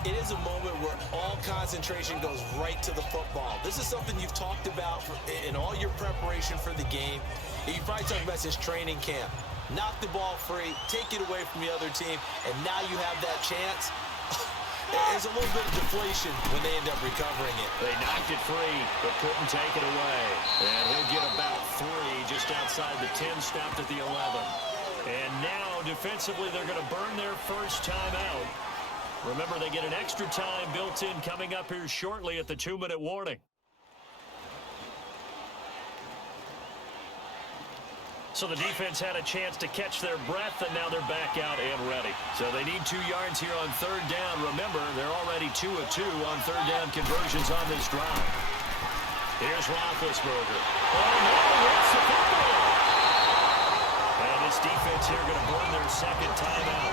It is a moment where all concentration goes right to the football. This is something you've talked about in all your preparation for the game. You probably talked about since training camp. Knock the ball free, take it away from the other team, and now you have that chance. There's a little bit of deflation when they end up recovering it. They knocked it free, but couldn't take it away. And he'll get about 3 just outside the 10, stopped at the 11. And now, defensively, they're going to burn their first time out. Remember, they get an extra time built in coming up here shortly at the 2-minute warning. So the defense had a chance to catch their breath, and now they're back out and ready. So they need 2 yards here on 3rd down. Remember, they're already 2 of 2 on 3rd down conversions on this drive. Here's Roethlisberger. Oh, no, that's the football. And this defense here going to burn their 2nd timeout.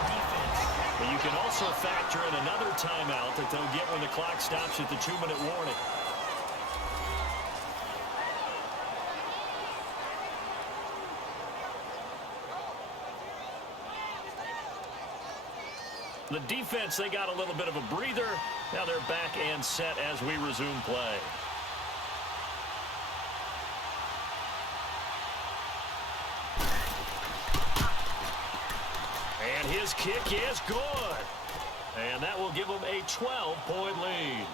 But you can also factor in another timeout that they'll get when the clock stops at the 2-minute warning. The defense, they got a little bit of a breather. Now they're back and set as we resume play. And his kick is good. And that will give them a 12-point lead.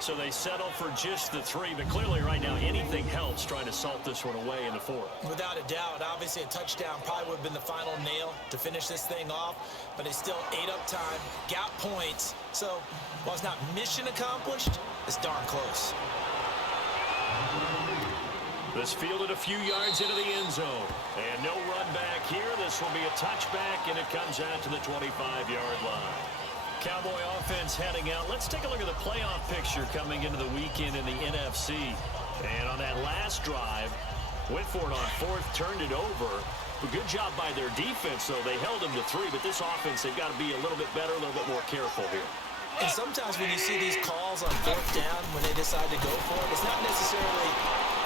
So they settle for just the 3, but clearly right now anything helps trying to salt this one away in the 4th. Without a doubt, obviously a touchdown probably would have been the final nail to finish this thing off, but it's still ate up time, got points, so while it's not mission accomplished, it's darn close. This fielded a few yards into the end zone, and no run back here. This will be a touchback, and it comes out to the 25-yard line. Cowboy offense heading out. Let's take a look at the playoff picture coming into the weekend in the NFC. And on that last drive, went for it on 4th, turned it over. A good job by their defense, though. They held them to 3, but this offense, they've got to be a little bit better, a little bit more careful here. And sometimes when you see these calls on 4th down, when they decide to go for it, it's not necessarily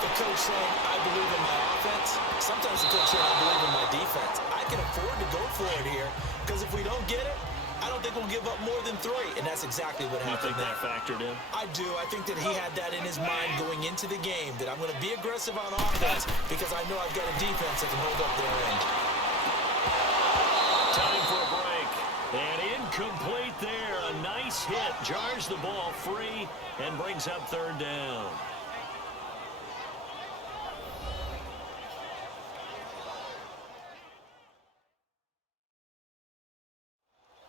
the coach saying, I believe in my offense. Sometimes the coach saying, I believe in my defense. I can afford to go for it here, because if we don't get it, I don't think we'll give up more than 3, and that's exactly what happened. You think that factored in? I do. I think that he had that in his mind going into the game, that I'm going to be aggressive on offense because I know I've got a defense that can hold up their end. Time for a break. And incomplete there. A nice hit. Jars the ball free and brings up 3rd down.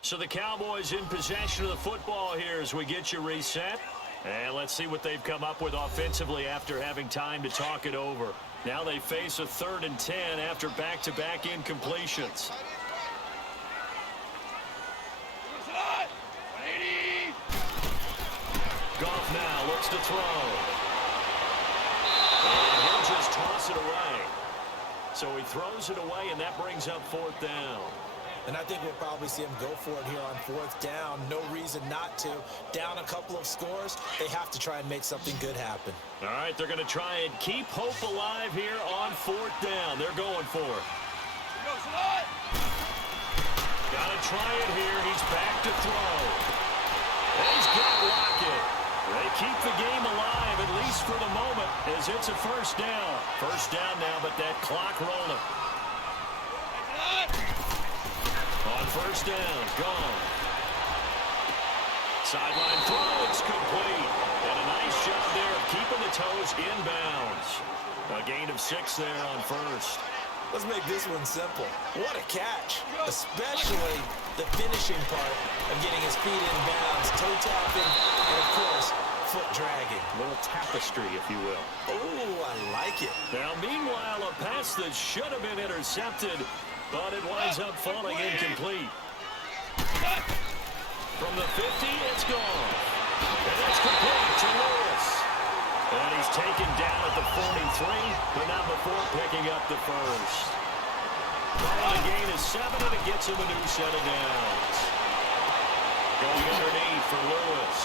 So the Cowboys in possession of the football here as we get you reset. And let's see what they've come up with offensively after having time to talk it over. Now they face a 3rd and 10 after back-to-back incompletions. Goff now looks to throw. And he'll just toss it away. So he throws it away, and that brings up 4th down. And I think we'll probably see him go for it here on fourth down. No reason not to. Down a couple of scores, they have to try and make something good happen. All right, they're going to try and keep hope alive here on fourth down. They're going for it. Got to try it here. He's back to throw. And he's got Lockett. They keep the game alive, at least for the moment, as it's a first down. First down now, but that clock rolling. On first down, gone. Sideline throw, it's complete. And a nice job there of keeping the toes inbounds. A gain of 6 there on first. Let's make this one simple. What a catch, especially the finishing part of getting his feet in bounds, toe tapping, and of course, foot dragging. A little tapestry, if you will. Oh, I like it. Now, meanwhile, a pass that should have been intercepted, but it winds up falling incomplete. From the 50, it's gone. And it's complete to Lewis. And he's taken down at the 43, but not before picking up the first. The gain is 7, and it gets him a new set of downs. Going underneath for Lewis.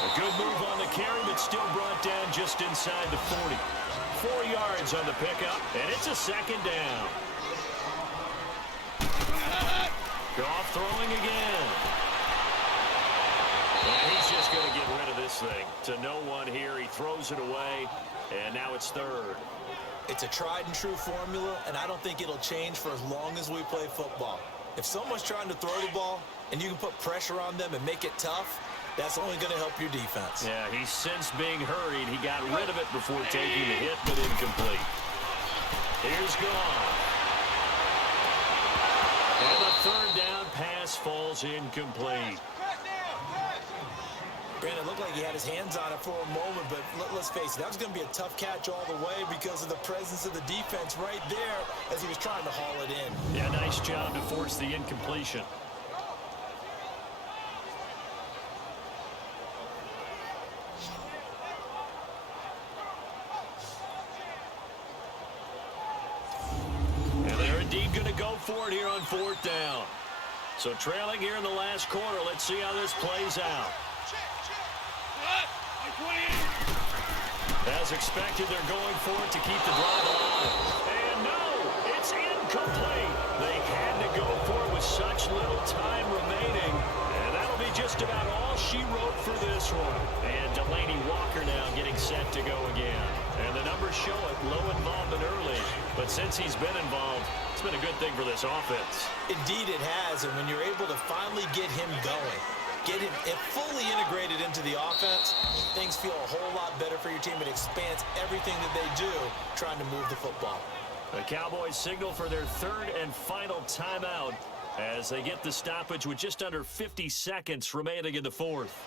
A good move on the carry, but still brought down just inside the 40. 4 yards on the pickup, and it's a second down. Goff throwing again. And he's just going to get rid of this thing. To no one here, he throws it away, and now it's third. It's a tried-and-true formula, and I don't think it'll change for as long as we play football. If someone's trying to throw the ball, and you can put pressure on them and make it tough, that's only going to help your defense. Yeah, he's since being hurried. He got rid of it before taking the hit, but incomplete. Here's Goff. And the third down pass falls incomplete. Brandon, it looked like he had his hands on it for a moment, but let's face it, that was going to be a tough catch all the way because of the presence of the defense right there as he was trying to haul it in. Yeah, nice job to force the incompletion. And they're indeed going to go for it here on fourth down. So trailing here in the last quarter, let's see how this plays out. As expected, they're going for it to keep the drive alive. And no, it's incomplete. They had to go for it with such little time remaining. And that'll be just about all she wrote for this one. And Delaney Walker now getting set to go again. And the numbers show it, low involvement early. But since he's been involved, it's been a good thing for this offense. Indeed it has, and when you're able to finally get him going, get him fully integrated into the offense, things feel a whole lot better for your team. It expands everything that they do trying to move the football. The Cowboys signal for their third and final timeout as they get the stoppage with just under 50 seconds remaining in the fourth.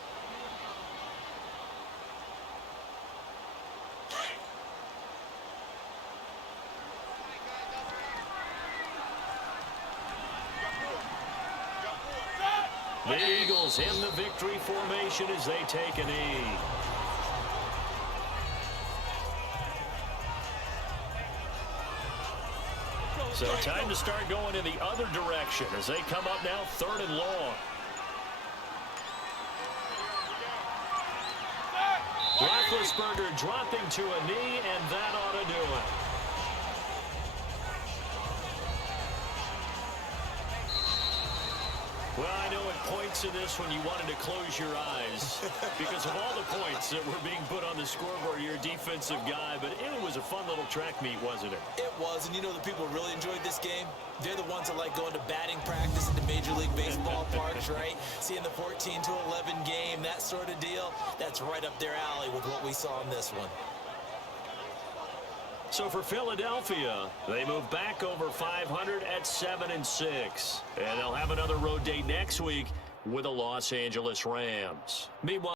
The Eagles in the victory formation as they take a knee. So time to start going in the other direction as they come up now 3rd and long. Roethlisberger dropping to a knee, and that ought to do it. Well, I know at points in this when you wanted to close your eyes because of all the points that were being put on the scoreboard. You're a defensive guy, but it was a fun little track meet, wasn't it? It was, and you know the people really enjoyed this game? They're the ones that like going to batting practice at the Major League Baseball parks, right? Seeing the 14-11 game, that sort of deal, that's right up their alley with what we saw in this one. So for Philadelphia, they move back over 500 at 7-6. And they'll have another road date next week with the Los Angeles Rams. Meanwhile,